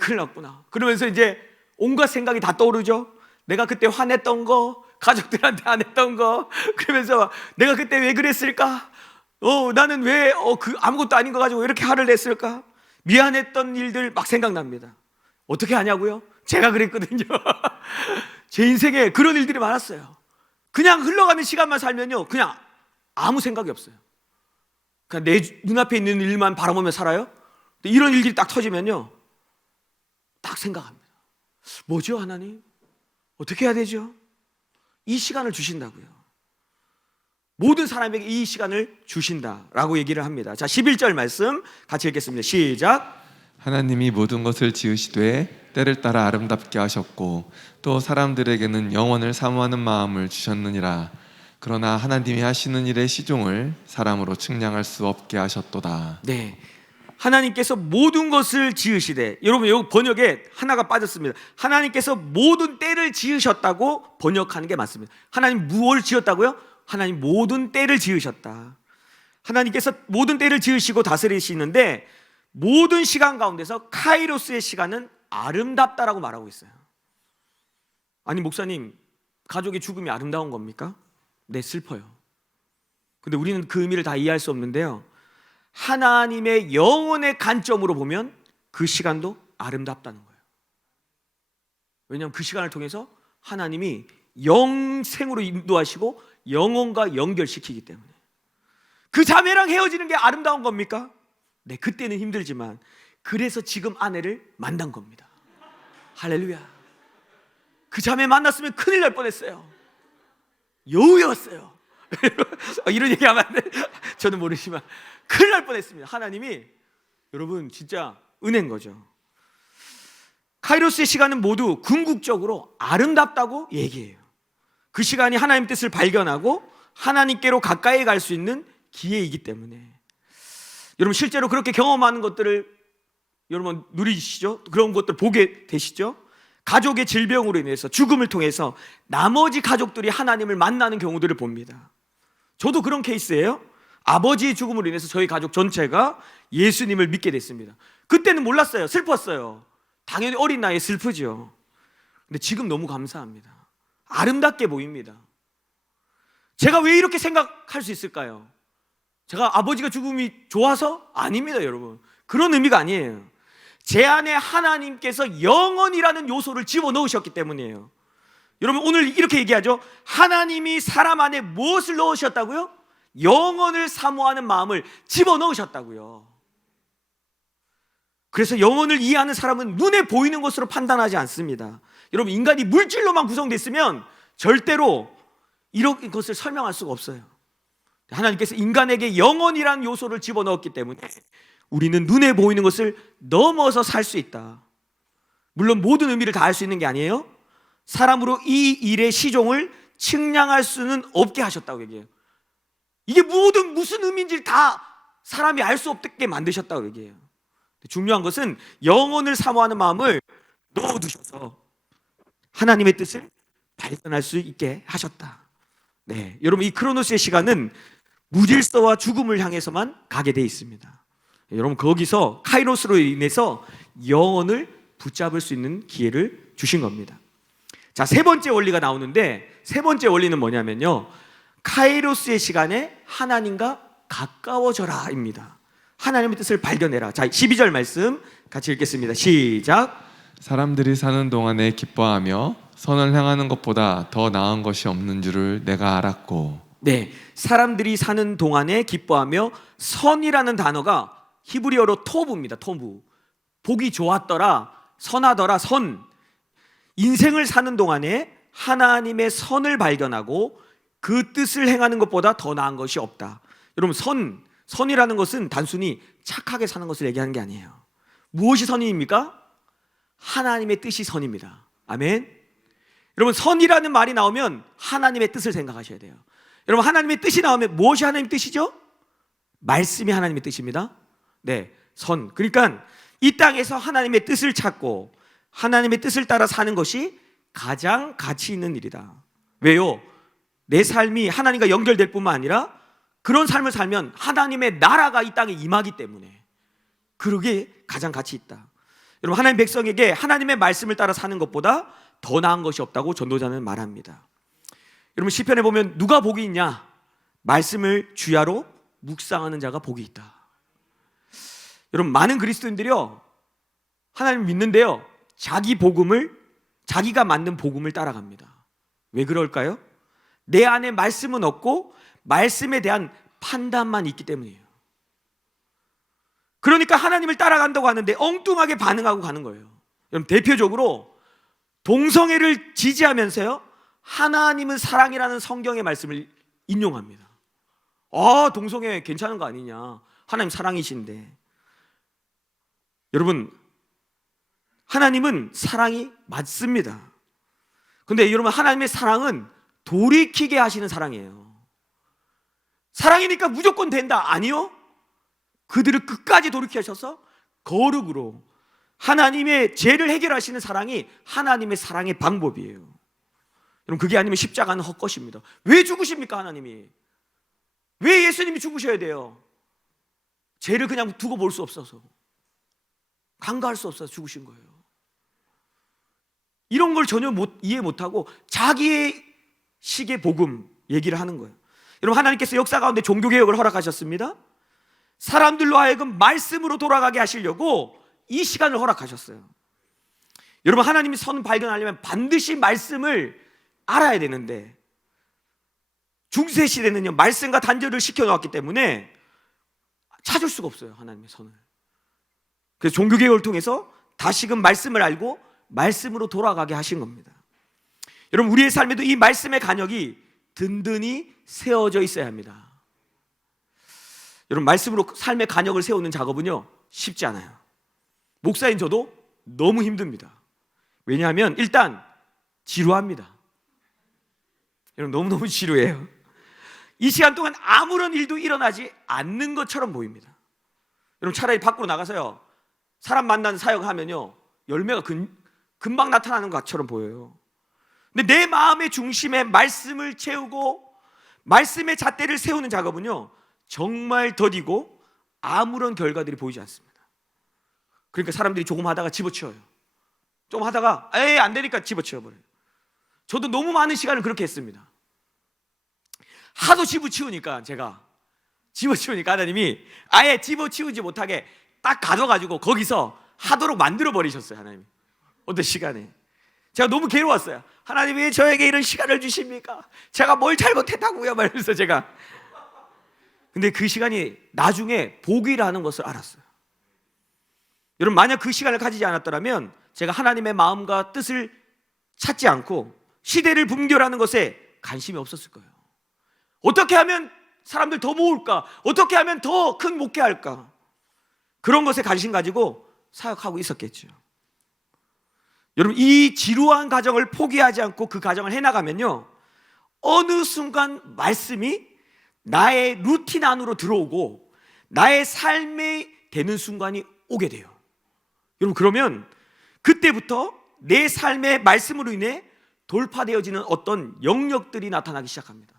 큰일 났구나. 그러면서 이제 온갖 생각이 다 떠오르죠. 내가 그때 화냈던 거, 가족들한테 안 했던 거, 그러면서 내가 그때 왜 그랬을까? 나는 왜 아무것도 아닌 거 가지고 이렇게 화를 냈을까? 미안했던 일들 막 생각납니다. 어떻게 하냐고요? 제가 그랬거든요. 제 인생에 그런 일들이 많았어요. 그냥 흘러가는 시간만 살면요, 그냥 아무 생각이 없어요. 그냥 내 눈앞에 있는 일만 바라보며 살아요. 근데 이런 일들이 딱 터지면요, 딱 생각합니다. 뭐죠, 하나님? 어떻게 해야 되죠? 이 시간을 주신다고요. 모든 사람에게 이 시간을 주신다라고 얘기를 합니다. 자, 11절 말씀 같이 읽겠습니다. 시작. 하나님이 모든 것을 지으시되 때를 따라 아름답게 하셨고 또 사람들에게는 영원을 사모하는 마음을 주셨느니라. 그러나 하나님이 하시는 일의 시종을 사람으로 측량할 수 없게 하셨도다. 네, 하나님께서 모든 것을 지으시되, 여러분 여기 번역에 하나가 빠졌습니다. 하나님께서 모든 때를 지으셨다고 번역하는 게 맞습니다. 하나님 무엇을 지었다고요? 하나님 모든 때를 지으셨다. 하나님께서 모든 때를 지으시고 다스리시는데 모든 시간 가운데서 카이로스의 시간은 아름답다라고 말하고 있어요. 아니 목사님, 가족의 죽음이 아름다운 겁니까? 네, 슬퍼요. 근데 우리는 그 의미를 다 이해할 수 없는데요, 하나님의 영혼의 관점으로 보면 그 시간도 아름답다는 거예요. 왜냐하면 그 시간을 통해서 하나님이 영생으로 인도하시고 영혼과 연결시키기 때문에. 그 자매랑 헤어지는 게 아름다운 겁니까? 네, 그때는 힘들지만 그래서 지금 아내를 만난 겁니다. 할렐루야. 그 자매 만났으면 큰일 날 뻔했어요. 여우였어요. 이런 얘기하면 안 돼. 저는 모르지만 큰일 날 뻔했습니다. 하나님이 여러분 진짜 은혜인 거죠. 카이로스의 시간은 모두 궁극적으로 아름답다고 얘기해요. 그 시간이 하나님 뜻을 발견하고 하나님께로 가까이 갈 수 있는 기회이기 때문에. 여러분 실제로 그렇게 경험하는 것들을 여러분 누리시죠? 그런 것들 보게 되시죠? 가족의 질병으로 인해서, 죽음을 통해서 나머지 가족들이 하나님을 만나는 경우들을 봅니다. 저도 그런 케이스예요. 아버지의 죽음으로 인해서 저희 가족 전체가 예수님을 믿게 됐습니다. 그때는 몰랐어요. 슬펐어요. 당연히 어린 나이에 슬프죠. 근데 지금 너무 감사합니다. 아름답게 보입니다. 제가 왜 이렇게 생각할 수 있을까요? 제가 아버지가 죽음이 좋아서? 아닙니다, 여러분. 그런 의미가 아니에요. 제 안에 하나님께서 영원이라는 요소를 집어넣으셨기 때문이에요. 여러분 오늘 이렇게 얘기하죠. 하나님이 사람 안에 무엇을 넣으셨다고요? 영원을 사모하는 마음을 집어넣으셨다고요. 그래서 영원을 이해하는 사람은 눈에 보이는 것으로 판단하지 않습니다. 여러분 인간이 물질로만 구성됐으면 절대로 이런 것을 설명할 수가 없어요. 하나님께서 인간에게 영원이라는 요소를 집어넣었기 때문에 우리는 눈에 보이는 것을 넘어서 살 수 있다. 물론 모든 의미를 다 알 수 있는 게 아니에요. 사람으로 이 일의 시종을 측량할 수는 없게 하셨다고 얘기해요. 이게 무슨 의미인지 다 사람이 알 수 없게 만드셨다고 얘기해요. 중요한 것은 영혼을 사모하는 마음을 넣어두셔서 하나님의 뜻을 발견할 수 있게 하셨다. 네, 여러분 이 크로노스의 시간은 무질서와 죽음을 향해서만 가게 돼 있습니다. 여러분 거기서 카이로스로 인해서 영혼을 붙잡을 수 있는 기회를 주신 겁니다. 자, 세 번째 원리가 나오는데, 세 번째 원리는 뭐냐면요, 카이로스의 시간에 하나님과 가까워져라 입니다. 하나님의 뜻을 발견해라. 자, 12절 말씀 같이 읽겠습니다. 시작. 사람들이 사는 동안에 기뻐하며 선을 행하는 것보다 더 나은 것이 없는 줄을 내가 알았고. 네, 사람들이 사는 동안에 기뻐하며, 선이라는 단어가 히브리어로 토부입니다. 토부. 보기 좋았더라, 선하더라, 선. 인생을 사는 동안에 하나님의 선을 발견하고 그 뜻을 행하는 것보다 더 나은 것이 없다. 여러분 선이라는 것은 단순히 착하게 사는 것을 얘기하는 게 아니에요. 무엇이 선입니까? 하나님의 뜻이 선입니다. 아멘. 여러분, 선이라는 말이 나오면 하나님의 뜻을 생각하셔야 돼요. 여러분, 하나님의 뜻이 나오면 무엇이 하나님의 뜻이죠? 말씀이 하나님의 뜻입니다. 네, 선. 그러니까 이 땅에서 하나님의 뜻을 찾고 하나님의 뜻을 따라 사는 것이 가장 가치 있는 일이다. 왜요? 내 삶이 하나님과 연결될 뿐만 아니라 그런 삶을 살면 하나님의 나라가 이 땅에 임하기 때문에 그러게 가장 가치 있다. 여러분, 하나님 백성에게 하나님의 말씀을 따라 사는 것보다 더 나은 것이 없다고 전도자는 말합니다. 여러분, 시편에 보면 누가 복이 있냐? 말씀을 주야로 묵상하는 자가 복이 있다. 여러분, 많은 그리스도인들이요, 하나님을 믿는데요, 자기가 만든 복음을 따라갑니다. 왜 그럴까요? 내 안에 말씀은 없고 말씀에 대한 판단만 있기 때문이에요. 그러니까 하나님을 따라간다고 하는데 엉뚱하게 반응하고 가는 거예요. 여러분, 대표적으로 동성애를 지지하면서요, 하나님은 사랑이라는 성경의 말씀을 인용합니다. 동성애 괜찮은 거 아니냐, 하나님 사랑이신데. 여러분, 하나님은 사랑이 맞습니다. 근데 여러분, 하나님의 사랑은 돌이키게 하시는 사랑이에요. 사랑이니까 무조건 된다, 아니요. 그들을 끝까지 돌이키게 하셔서 거룩으로 하나님의 죄를 해결하시는 사랑이 하나님의 사랑의 방법이에요. 여러분, 그게 아니면 십자가는 헛것입니다. 왜 죽으십니까, 하나님이? 왜 예수님이 죽으셔야 돼요? 죄를 그냥 두고 볼 수 없어서, 간과할 수 없어서 죽으신 거예요. 이런 걸 전혀 이해 못하고 자기의 식의 복음 얘기를 하는 거예요. 여러분, 하나님께서 역사 가운데 종교개혁을 허락하셨습니다. 사람들로 하여금 말씀으로 돌아가게 하시려고 이 시간을 허락하셨어요. 여러분, 하나님이 선 발견하려면 반드시 말씀을 알아야 되는데, 중세시대는요, 말씀과 단절을 시켜놓았기 때문에 찾을 수가 없어요, 하나님의 선을. 그래서 종교개혁을 통해서 다시금 말씀을 알고 말씀으로 돌아가게 하신 겁니다. 여러분, 우리의 삶에도 이 말씀의 간역이 든든히 세워져 있어야 합니다. 여러분, 말씀으로 삶의 간역을 세우는 작업은요, 쉽지 않아요. 목사인 저도 너무 힘듭니다. 왜냐하면 일단 지루합니다. 여러분, 너무너무 지루해요. 이 시간 동안 아무런 일도 일어나지 않는 것처럼 보입니다. 여러분, 차라리 밖으로 나가서요, 사람 만나는 사역하면요, 열매가 금방 나타나는 것처럼 보여요. 근데 내 마음의 중심에 말씀을 채우고 말씀의 잣대를 세우는 작업은요, 정말 더디고 아무런 결과들이 보이지 않습니다. 그러니까 사람들이 조금 하다가 집어치워요. 좀 하다가 안 되니까 집어치워버려요. 저도 너무 많은 시간을 그렇게 했습니다. 하도 집어치우니까 하나님이 아예 집어치우지 못하게 딱 가져가지고 거기서 하도록 만들어버리셨어요, 하나님이. 어떤 시간에 제가 너무 괴로웠어요. 하나님, 왜 저에게 이런 시간을 주십니까? 제가 뭘 잘못했다고요? 말면서 제가. 근데 그 시간이 나중에 복이라는 것을 알았어요. 여러분, 만약 그 시간을 가지지 않았더라면 제가 하나님의 마음과 뜻을 찾지 않고 시대를 분별하는 것에 관심이 없었을 거예요. 어떻게 하면 사람들 더 모을까? 어떻게 하면 더 큰 목회할까? 그런 것에 관심 가지고 사역하고 있었겠죠. 여러분, 이 지루한 가정을 포기하지 않고 그 가정을 해나가면요, 어느 순간 말씀이 나의 루틴 안으로 들어오고 나의 삶에 되는 순간이 오게 돼요. 여러분, 그러면 그때부터 내 삶의 말씀으로 인해 돌파되어지는 어떤 영역들이 나타나기 시작합니다.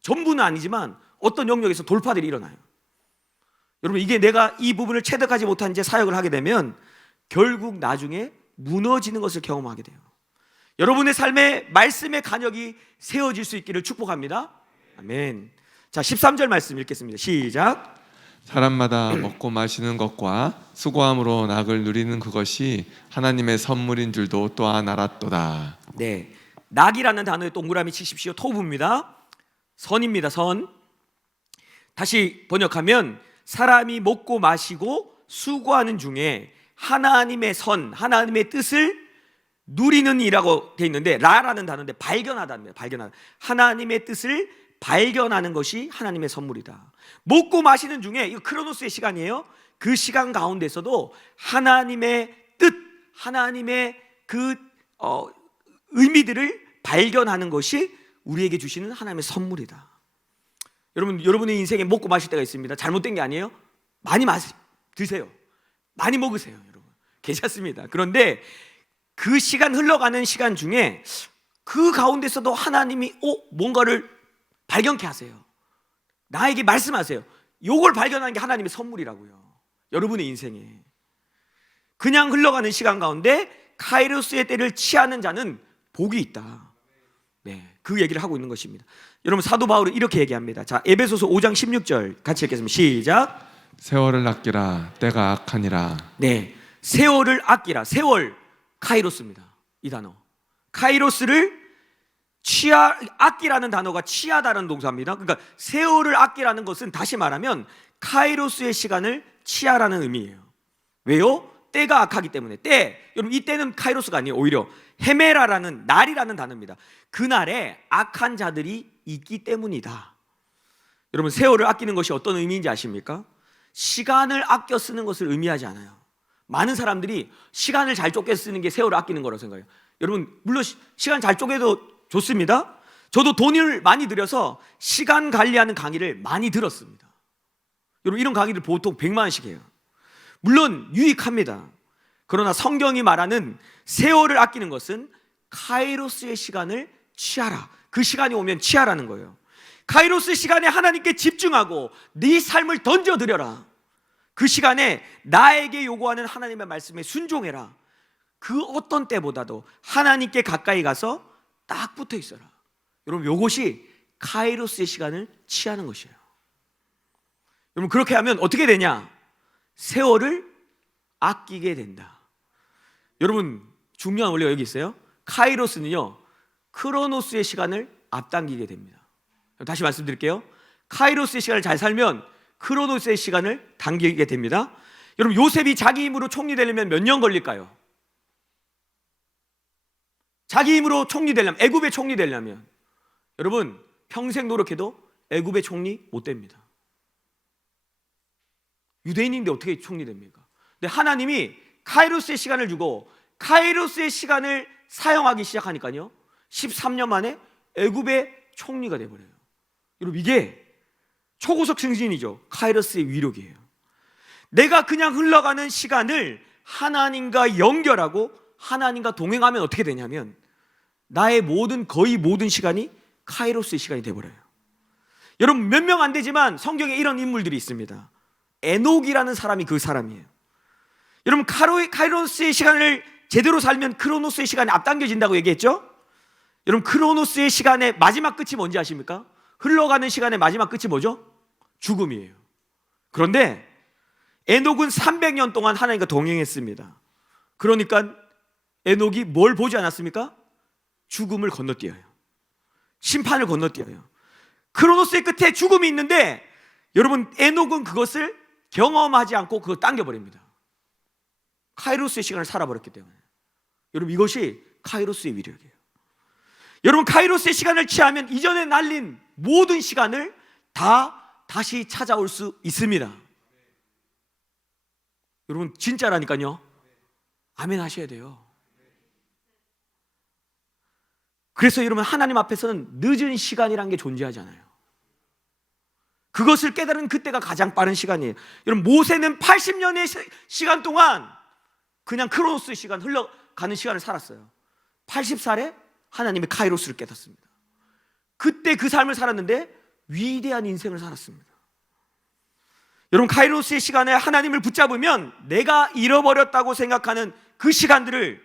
전부는 아니지만 어떤 영역에서 돌파들이 일어나요. 여러분, 이게 내가 이 부분을 체득하지 못한 채 사역을 하게 되면 결국 나중에 무너지는 것을 경험하게 돼요. 여러분의 삶에 말씀의 간역이 세워질 수 있기를 축복합니다. 아멘. 자, 13절 말씀 읽겠습니다. 시작. 사람마다 먹고 마시는 것과 수고함으로 낙을 누리는 그것이 하나님의 선물인 줄도 또한 알았도다. 네, 낙이라는 단어에 동그라미 치십시오. 토부입니다. 선입니다. 선. 다시 번역하면 사람이 먹고 마시고 수고하는 중에 하나님의 선, 하나님의 뜻을 누리는 이라고 되어 있는데, 라라는 단어인데 발견하다입니다. 발견하다. 하나님의 뜻을 발견하는 것이 하나님의 선물이다. 먹고 마시는 중에, 이거 크로노스의 시간이에요. 그 시간 가운데서도 하나님의 뜻, 하나님의 그 의미들을 발견하는 것이 우리에게 주시는 하나님의 선물이다. 여러분의 인생에 먹고 마실 때가 있습니다. 잘못된 게 아니에요. 많이 드세요. 많이 먹으세요, 여러분. 괜찮습니다. 그런데 그 시간 흘러가는 시간 중에 그 가운데서도 하나님이 뭔가를 발견케 하세요. 나에게 말씀하세요. 요걸 발견하는 게 하나님의 선물이라고요. 여러분의 인생에 그냥 흘러가는 시간 가운데 카이로스의 때를 취하는 자는 복이 있다. 네, 그 얘기를 하고 있는 것입니다. 여러분, 사도 바울은 이렇게 얘기합니다. 자, 에베소서 5장 16절 같이 읽겠습니다. 시작. 세월을 아끼라 때가 악하니라. 네, 세월을 아끼라. 세월, 카이로스입니다. 이 단어. 카이로스를 아끼라는 단어가 취하다는 동사입니다. 그러니까 세월을 아끼라는 것은 다시 말하면 카이로스의 시간을 취하라는 의미예요. 왜요? 때가 악하기 때문에. 여러분, 이 때는 카이로스가 아니에요. 오히려 헤메라라는 날이라는 단어입니다. 그날에 악한 자들이 있기 때문이다. 여러분, 세월을 아끼는 것이 어떤 의미인지 아십니까? 시간을 아껴 쓰는 것을 의미하지 않아요. 많은 사람들이 시간을 잘 쪼개 쓰는 게 세월을 아끼는 거라고 생각해요. 여러분, 물론 시간 잘 쪼개도 좋습니다. 저도 돈을 많이 들여서 시간 관리하는 강의를 많이 들었습니다. 여러분, 이런 강의를 보통 100만 원씩 해요. 물론 유익합니다. 그러나 성경이 말하는 세월을 아끼는 것은 카이로스의 시간을 취하라. 그 시간이 오면 취하라는 거예요. 카이로스 시간에 하나님께 집중하고 네 삶을 던져드려라. 그 시간에 나에게 요구하는 하나님의 말씀에 순종해라. 그 어떤 때보다도 하나님께 가까이 가서 딱 붙어 있어라. 여러분, 요것이 카이로스의 시간을 취하는 것이에요. 여러분, 그렇게 하면 어떻게 되냐? 세월을 아끼게 된다. 여러분, 중요한 원리가 여기 있어요. 카이로스는요, 크로노스의 시간을 앞당기게 됩니다. 다시 말씀드릴게요. 카이로스의 시간을 잘 살면 크로노스의 시간을 당기게 됩니다. 여러분, 요셉이 자기 힘으로 총리 되려면 몇 년 걸릴까요? 자기 힘으로 총리 되려면, 애굽의 총리 되려면 여러분, 평생 노력해도 애굽의 총리 못 됩니다. 유대인인데 어떻게 총리 됩니까? 근데 하나님이 카이로스의 시간을 주고 카이로스의 시간을 사용하기 시작하니까요, 13년 만에 애굽의 총리가 돼버려요. 여러분, 이게 초고속 승진이죠. 카이로스의 위력이에요. 내가 그냥 흘러가는 시간을 하나님과 연결하고 하나님과 동행하면 어떻게 되냐면 나의 거의 모든 시간이 카이로스의 시간이 돼버려요. 여러분, 몇 명 안 되지만 성경에 이런 인물들이 있습니다. 에녹이라는 사람이 그 사람이에요. 여러분, 카이로스의 시간을 제대로 살면 크로노스의 시간이 앞당겨진다고 얘기했죠? 여러분, 크로노스의 시간의 마지막 끝이 뭔지 아십니까? 흘러가는 시간의 마지막 끝이 뭐죠? 죽음이에요. 그런데 에녹은 300년 동안 하나님과 동행했습니다. 그러니까 에녹이 뭘 보지 않았습니까? 죽음을 건너뛰어요. 심판을 건너뛰어요. 크로노스의 끝에 죽음이 있는데 여러분, 에녹은 그것을 경험하지 않고 그거 당겨버립니다. 카이로스의 시간을 살아버렸기 때문에. 여러분, 이것이 카이로스의 위력이에요. 여러분, 카이로스의 시간을 취하면 이전에 날린 모든 시간을 다시 찾아올 수 있습니다. 여러분, 진짜라니까요. 아멘 하셔야 돼요. 그래서 여러분, 하나님 앞에서는 늦은 시간이란 게 존재하지 않아요. 그것을 깨달은 그때가 가장 빠른 시간이에요. 여러분, 모세는 80년의 시간 동안 그냥 크로노스 시간, 흘러가는 시간을 살았어요. 80살에 하나님의 카이로스를 깨닫습니다. 그때 그 삶을 살았는데 위대한 인생을 살았습니다. 여러분, 카이로스의 시간에 하나님을 붙잡으면 내가 잃어버렸다고 생각하는 그 시간들을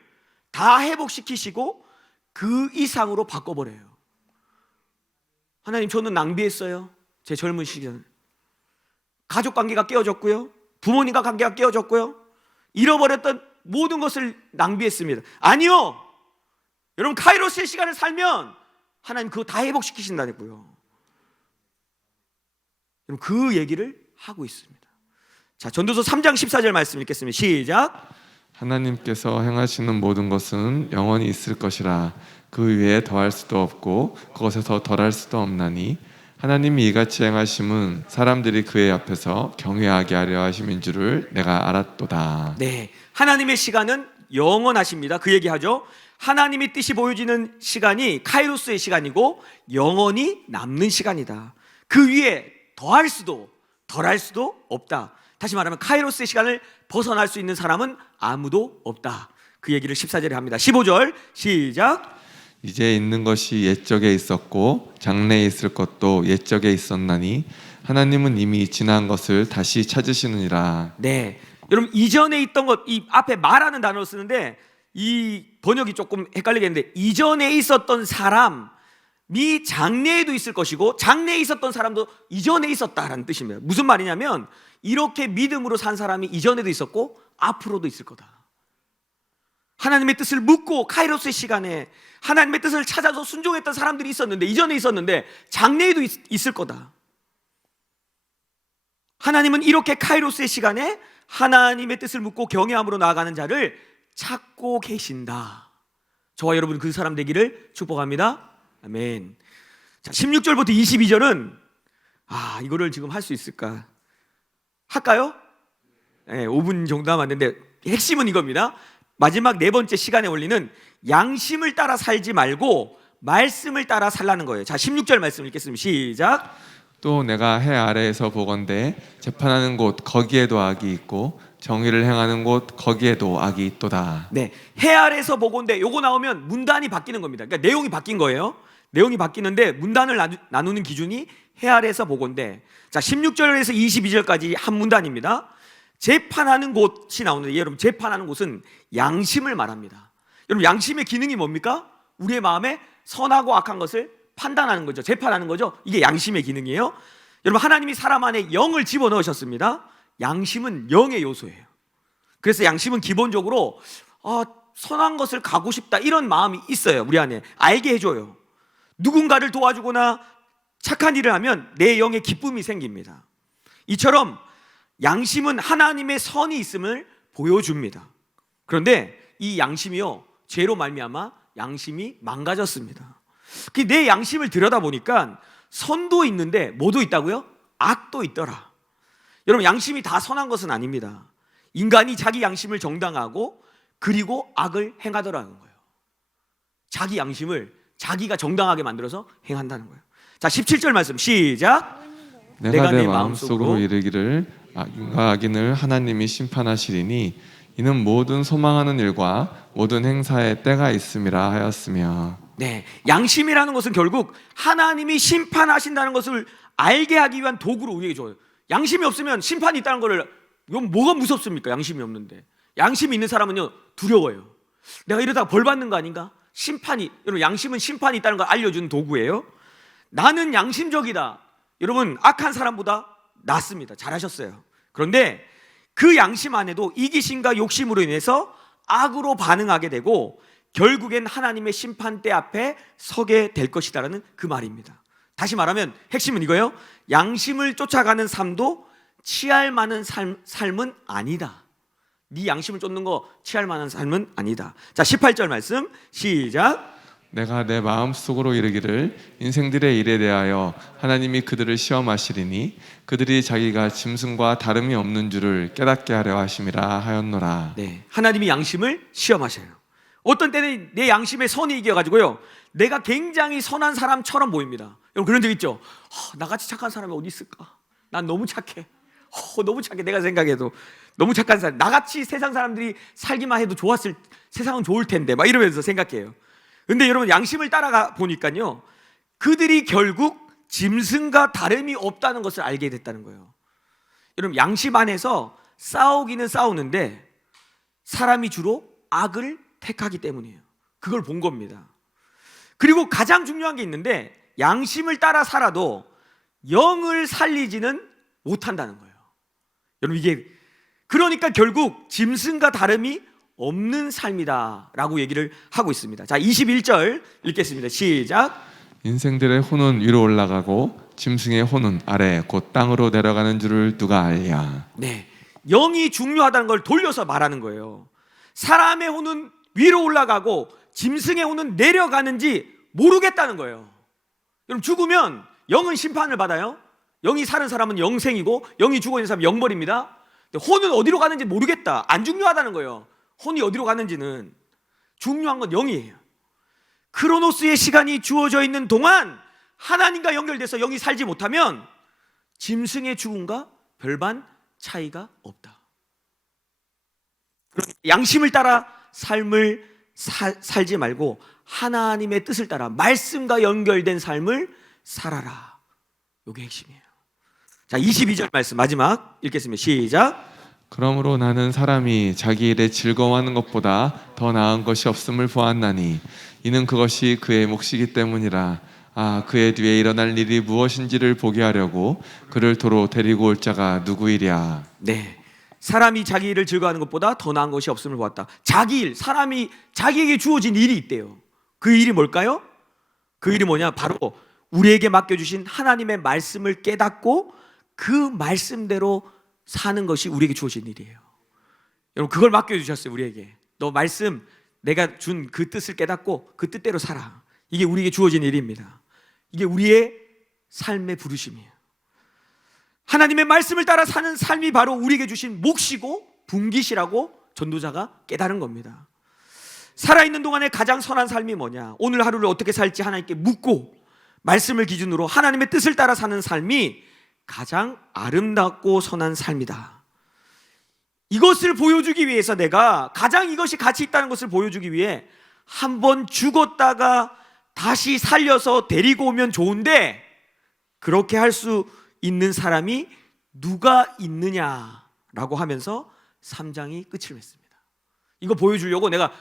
다 회복시키시고 그 이상으로 바꿔버려요. 하나님, 저는 낭비했어요. 제 젊은 시절 가족 관계가 깨어졌고요, 부모님과 관계가 깨어졌고요, 잃어버렸던 모든 것을 낭비했습니다. 아니요, 여러분, 카이로스의 시간을 살면 하나님 그거 다 회복시키신다고요. 여러분, 그 얘기를 하고 있습니다. 자, 전도서 3장 14절 말씀 읽겠습니다. 시작. 하나님께서 행하시는 모든 것은 영원히 있을 것이라. 그 위에 더할 수도 없고 그것에서 덜할 수도 없나니 하나님이 이같이 행하심은 사람들이 그의 앞에서 경외하게 하려 하심인 줄을 내가 알았도다. 네, 하나님의 시간은 영원하십니다. 그 얘기하죠. 하나님의 뜻이 보여지는 시간이 카이로스의 시간이고 영원히 남는 시간이다. 그 위에 더할 수도 덜할 수도 없다. 다시 말하면 카이로스의 시간을 벗어날 수 있는 사람은 아무도 없다. 그 얘기를 14절에 합니다. 15절 시작. 이제 있는 것이 옛적에 있었고 장래에 있을 것도 옛적에 있었나니 하나님은 이미 지난 것을 다시 찾으시느니라. 네, 여러분 이전에 있던 것, 이 앞에 말하는 단어를 쓰는데 이 번역이 조금 헷갈리겠는데 이전에 있었던 사람이 장래에도 있을 것이고 장래에 있었던 사람도 이전에 있었다라는 뜻입니다. 무슨 말이냐면 이렇게 믿음으로 산 사람이 이전에도 있었고 앞으로도 있을 거다. 하나님의 뜻을 묻고 카이로스의 시간에 하나님의 뜻을 찾아서 순종했던 사람들이 있었는데 이전에 있었는데 장래에도 있을 거다. 하나님은 이렇게 카이로스의 시간에 하나님의 뜻을 묻고 경외함으로 나아가는 자를 찾고 계신다. 저와 여러분 그 사람 되기를 축복합니다. 아멘. 자, 16절부터 22절은 이거를 지금 할 수 있을까? 할까요? 네, 5분 정도 남았는데 핵심은 이겁니다. 마지막 네 번째 시간에 올리는 양심을 따라 살지 말고 말씀을 따라 살라는 거예요. 자, 16절 말씀 읽겠습니다. 시작. 또 내가 해 아래에서 보건대 재판하는 곳 거기에도 악이 있고 정의를 행하는 곳 거기에도 악이 있도다. 네, 해 아래에서 보건대 요거 나오면 문단이 바뀌는 겁니다. 그러니까 내용이 바뀐 거예요. 내용이 바뀌는데 문단을 나누는 기준이 해 아래에서 보건대. 자, 16절에서 22절까지 한 문단입니다. 재판하는 곳이 나오는데 여러분 재판하는 곳은 양심을 말합니다. 여러분 양심의 기능이 뭡니까? 우리의 마음에 선하고 악한 것을 판단하는 거죠. 재판하는 거죠. 이게 양심의 기능이에요. 여러분 하나님이 사람 안에 영을 집어넣으셨습니다. 양심은 영의 요소예요. 그래서 양심은 기본적으로 선한 것을 가고 싶다 이런 마음이 있어요. 우리 안에 알게 해줘요. 누군가를 도와주거나 착한 일을 하면 내 영에 기쁨이 생깁니다. 이처럼 양심은 하나님의 선이 있음을 보여줍니다. 그런데 이 양심이요 죄로 말미암아 양심이 망가졌습니다. 내 양심을 들여다보니까 선도 있는데 뭐도 있다고요? 악도 있더라. 여러분 양심이 다 선한 것은 아닙니다. 인간이 자기 양심을 정당하고 그리고 악을 행하더라는 거예요. 자기 양심을 자기가 정당하게 만들어서 행한다는 거예요. 자, 17절 말씀 시작. 내가 내 마음속으로 이르기를 악인과 악인을 하나님이 심판하시리니 이는 모든 소망하는 일과 모든 행사에 때가 있음이라 하였으며. 네, 양심이라는 것은 결국 하나님이 심판하신다는 것을 알게 하기 위한 도구로 우리에게 줘요. 양심이 없으면 심판이 있다는 거를 이건 뭐가 무섭습니까? 양심이 없는데. 양심이 있는 사람은요 두려워요. 내가 이러다가 벌 받는 거 아닌가? 여러분 양심은 심판이 있다는 걸 알려주는 도구예요. 나는 양심적이다. 여러분 악한 사람보다 낫습니다. 잘하셨어요. 그런데 그 양심 안에도 이기심과 욕심으로 인해서 악으로 반응하게 되고 결국엔 하나님의 심판대 앞에 서게 될 것이다라는 그 말입니다. 다시 말하면 핵심은 이거예요. 양심을 쫓아가는 삶도 취할 만한 삶은 아니다. 네 양심을 쫓는 거 취할 만한 삶은 아니다. 자, 18절 말씀 시작. 내가 내 마음속으로 이르기를 인생들의 일에 대하여 하나님이 그들을 시험하시리니 그들이 자기가 짐승과 다름이 없는 줄을 깨닫게 하려 하심이라 하였노라. 네, 하나님이 양심을 시험하셔요. 어떤 때는 내 양심에 선이 이겨가지고요 내가 굉장히 선한 사람처럼 보입니다. 여러분 그런 적 있죠? 나같이 착한 사람이 어디 있을까? 난 너무 착해. 너무 착해. 내가 생각해도 너무 착한 사람. 나같이 세상 사람들이 살기만 해도 세상은 좋을 텐데 막 이러면서 생각해요. 근데 여러분 양심을 따라가 보니까요 그들이 결국 짐승과 다름이 없다는 것을 알게 됐다는 거예요. 여러분 양심 안에서 싸우기는 싸우는데 사람이 주로 악을 택하기 때문이에요. 그걸 본 겁니다. 그리고 가장 중요한 게 있는데 양심을 따라 살아도 영을 살리지는 못한다는 거예요. 여러분 이게 그러니까 결국 짐승과 다름이 없는 삶이다라고 얘기를 하고 있습니다. 자, 21절 읽겠습니다. 시작. 인생들의 혼은 위로 올라가고 짐승의 혼은 아래 곧 땅으로 내려가는 줄을 누가 알랴. 네, 영이 중요하다는 걸 돌려서 말하는 거예요. 사람의 혼은 위로 올라가고 짐승의 혼은 내려가는지 모르겠다는 거예요. 여러분 죽으면 영은 심판을 받아요. 영이 살은 사람은 영생이고 영이 죽어 있는 사람은 영벌입니다. 혼은 어디로 가는지 모르겠다. 안 중요하다는 거예요. 혼이 어디로 가는지는 중요한 건 영이에요. 크로노스의 시간이 주어져 있는 동안 하나님과 연결돼서 영이 살지 못하면 짐승의 죽음과 별반 차이가 없다. 양심을 따라 삶을 살지 말고 하나님의 뜻을 따라 말씀과 연결된 삶을 살아라. 이게 핵심이에요. 자, 22절 말씀 마지막 읽겠습니다. 시작. 그러므로 나는 사람이 자기 일에 즐거워하는 것보다 더 나은 것이 없음을 보았나니 이는 그것이 그의 몫이기 때문이라. 그의 뒤에 일어날 일이 무엇인지를 보게 하려고 그를 도로 데리고 올 자가 누구이랴. 네, 사람이 자기 일을 즐거워하는 것보다 더 나은 것이 없음을 보았다. 자기 일, 사람이 자기에게 주어진 일이 있대요. 그 일이 뭘까요? 그 일이 뭐냐? 바로 우리에게 맡겨주신 하나님의 말씀을 깨닫고 그 말씀대로 사는 것이 우리에게 주어진 일이에요. 여러분, 그걸 맡겨주셨어요. 우리에게. 너 말씀, 내가 준 그 뜻을 깨닫고 그 뜻대로 살아. 이게 우리에게 주어진 일입니다. 이게 우리의 삶의 부르심이에요. 하나님의 말씀을 따라 사는 삶이 바로 우리에게 주신 몫이고 분깃이라고 전도자가 깨달은 겁니다. 살아있는 동안에 가장 선한 삶이 뭐냐? 오늘 하루를 어떻게 살지 하나님께 묻고 말씀을 기준으로 하나님의 뜻을 따라 사는 삶이 가장 아름답고 선한 삶이다. 이것을 보여주기 위해서 내가 가장 이것이 가치 있다는 것을 보여주기 위해 한번 죽었다가 다시 살려서 데리고 오면 좋은데 그렇게 할 수 있는 사람이 누가 있느냐라고 하면서 3장이 끝을 맺습니다. 이거 보여주려고 내가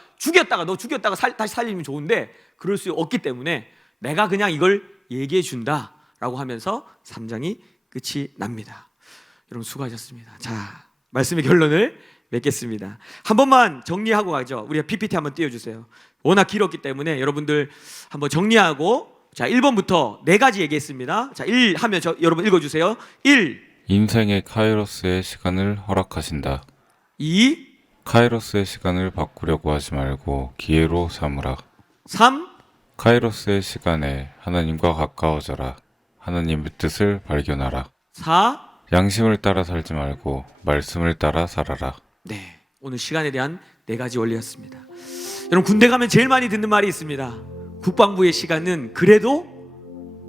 너 죽였다가 다시 살리면 좋은데 그럴 수 없기 때문에 내가 그냥 이걸 얘기해 준다라고 하면서 3장이 끝이 납니다. 여러분 수고하셨습니다. 자, 말씀의 결론을 맺겠습니다. 한 번만 정리하고 가죠. 우리가 PPT 한번 띄워주세요. 워낙 길었기 때문에 여러분들 한번 정리하고, 자, 1번부터 4가지 얘기했습니다. 자, 1 하면 여러분 읽어주세요. 1. 인생의 카이로스의 시간을 허락하신다. 2. 카이로스의 시간을 바꾸려고 하지 말고 기회로 삼으라. 3. 카이로스의 시간에 하나님과 가까워져라. 하나님의 뜻을 발견하라. 4. 양심을 따라 살지 말고 말씀을 따라 살아라. 네, 오늘 시간에 대한 4가지 원리였습니다. 여러분, 군대 가면 제일 많이 듣는 말이 있습니다. 국방부의 시간은 그래도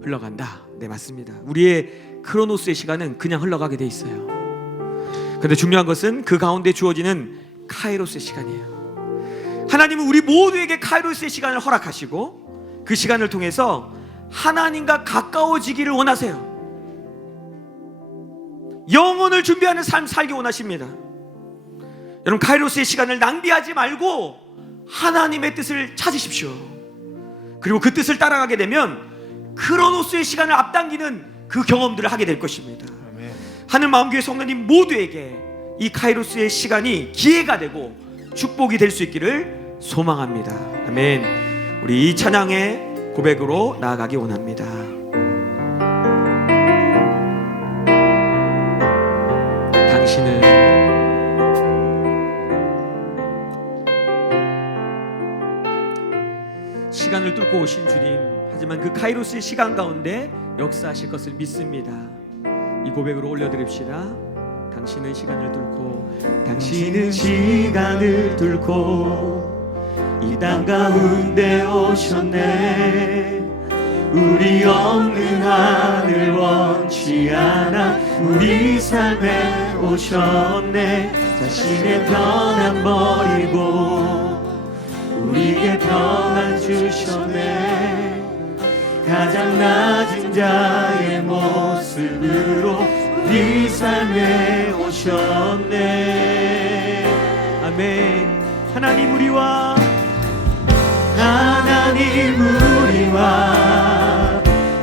흘러간다. 네, 맞습니다. 우리의 크로노스의 시간은 그냥 흘러가게 돼 있어요. 그런데 중요한 것은 그 가운데 주어지는 카이로스의 시간이에요. 하나님은 우리 모두에게 카이로스의 시간을 허락하시고 그 시간을 통해서 하나님과 가까워지기를 원하세요. 영혼을 준비하는 삶 살기 원하십니다. 여러분, 카이로스의 시간을 낭비하지 말고 하나님의 뜻을 찾으십시오. 그리고 그 뜻을 따라가게 되면 크로노스의 시간을 앞당기는 그 경험들을 하게 될 것입니다. 하늘마음교회 성도님 모두에게 이 카이로스의 시간이 기회가 되고 축복이 될 수 있기를 소망합니다. 아멘. 우리 이 찬양의 고백으로 나아가기 원합니다. 당신은 시간을 뚫고 오신 주님, 하지만 그 카이로스의 시간 가운데 역사하실 것을 믿습니다. 이 고백으로 올려드립시다. 당신은 시간을 뚫고, 당신은 시간을 뚫고 이 땅 가운데 오셨네. 우리 없는 하늘 원치 않아 우리 삶에 오셨네. 자신의 평안 버리고 우리에게 평안 주셨네. 가장 낮은 자의 모습으로 우리 삶에 오셨네. 아멘. 하나님 우리와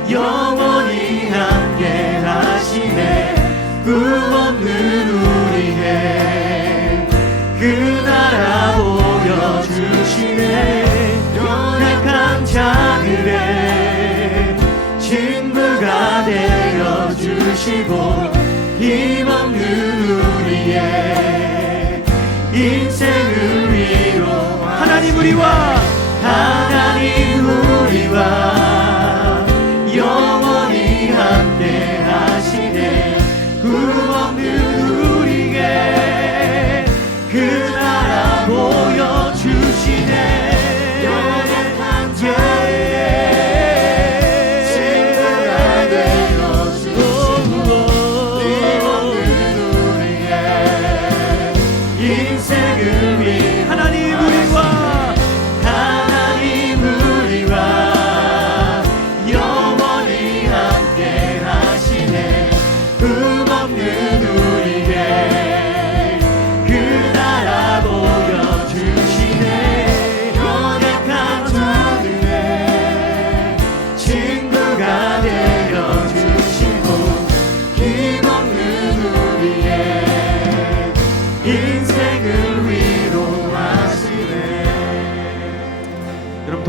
영원히 함께 하시네. 꿈없는 우리의 그 나라 보여주시네. 연약한 자들의 친구가 되어주시고 힘없는 우리의 인생을 위로 하나님 우리와 영원히 함께 하시네. 꿈없는 우리에게 그 나라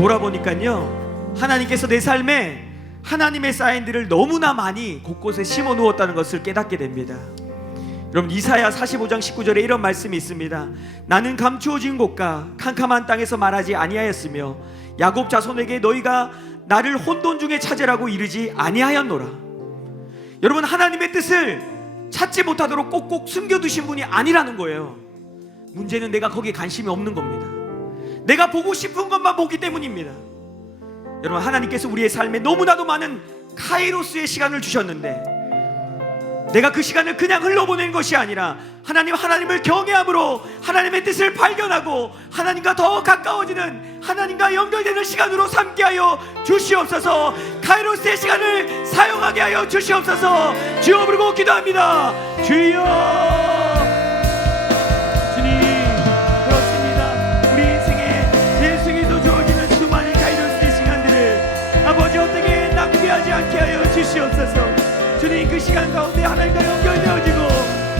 돌아보니까요, 하나님께서 내 삶에 하나님의 사인들을 너무나 많이 곳곳에 심어 놓았다는 것을 깨닫게 됩니다. 여러분, 이사야 45장 19절에 이런 말씀이 있습니다. 나는 감추어진 곳과 캄캄한 땅에서 말하지 아니하였으며 야곱 자손에게 너희가 나를 혼돈 중에 찾으라고 이르지 아니하였노라. 여러분, 하나님의 뜻을 찾지 못하도록 꼭꼭 숨겨두신 분이 아니라는 거예요. 문제는 내가 거기에 관심이 없는 겁니다. 내가 보고 싶은 것만 보기 때문입니다. 여러분, 하나님께서 우리의 삶에 너무나도 많은 카이로스의 시간을 주셨는데 내가 그 시간을 그냥 흘러보낸 것이 아니라 하나님을 경외함으로 하나님의 뜻을 발견하고 하나님과 더 가까워지는, 하나님과 연결되는 시간으로 삼게 하여 주시옵소서. 카이로스의 시간을 사용하게 하여 주시옵소서. 주여 부르고 기도합니다. 주여. 주님, 그렇습니다. 우리 인생에 예수님도 주어지는 수많은 카이로스의 시간들을 아버지 어떻게 낭비하지 않게 하여 주시옵소서. 주님, 그 시간 가운데 하나님과 연결되어지고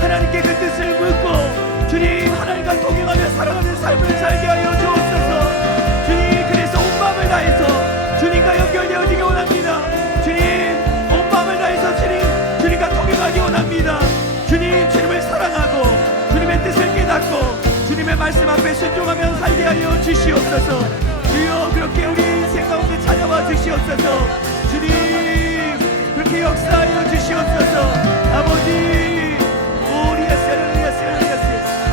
하나님께 그 뜻을 묻고 주님, 하나님과 동행하며 살아가는 삶을 살게 하여 주옵소서. 주님, 그래서 온 마음을 다해서 주님과 연결되어지기 원합니다. 주님, 온 마음을 다해서 주님과 동행하기 원합니다. 주님, 주님을 사랑하고 주님의 뜻을 깨닫고 주님의 말씀 앞에 순종하며 살게 하여 주시옵소서. 주여, 그렇게 우리 인생 가운데 찾아와 주시옵소서. 주님, 그렇게 역사하여 주시옵소서. 아버지,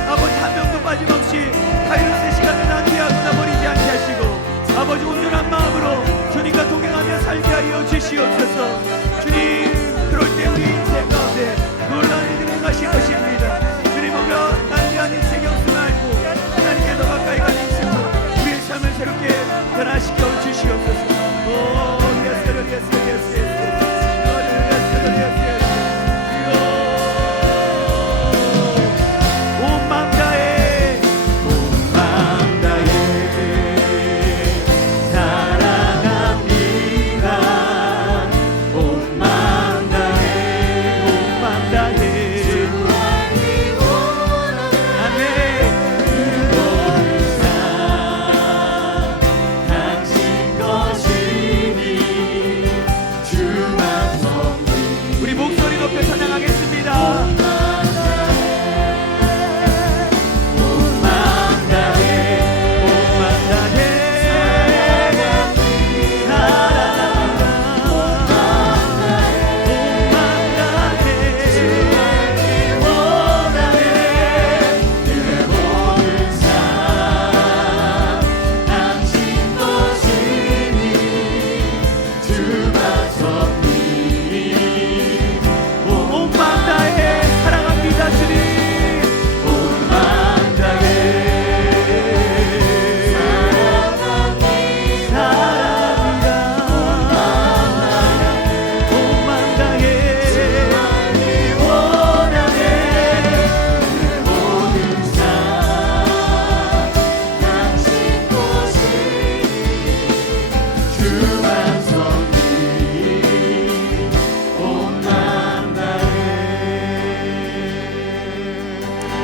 아버지, 한 명도 빠짐없이 카이로스의 시간을 낭비하거나 버리지 않게 하시고 아버지, 온전한 마음으로 주님과 동행하며 살게 하여 주시옵소서. 주님, 그럴 때 우리 인생 가운데 놀라운 일이 일어나실 것입니다. 주님, 오면 낭비한 인생이 없음을 알고 하나님께 더 가까이 가는 인생으로 우리의 삶을 새롭게 변화시켜 주시옵소서.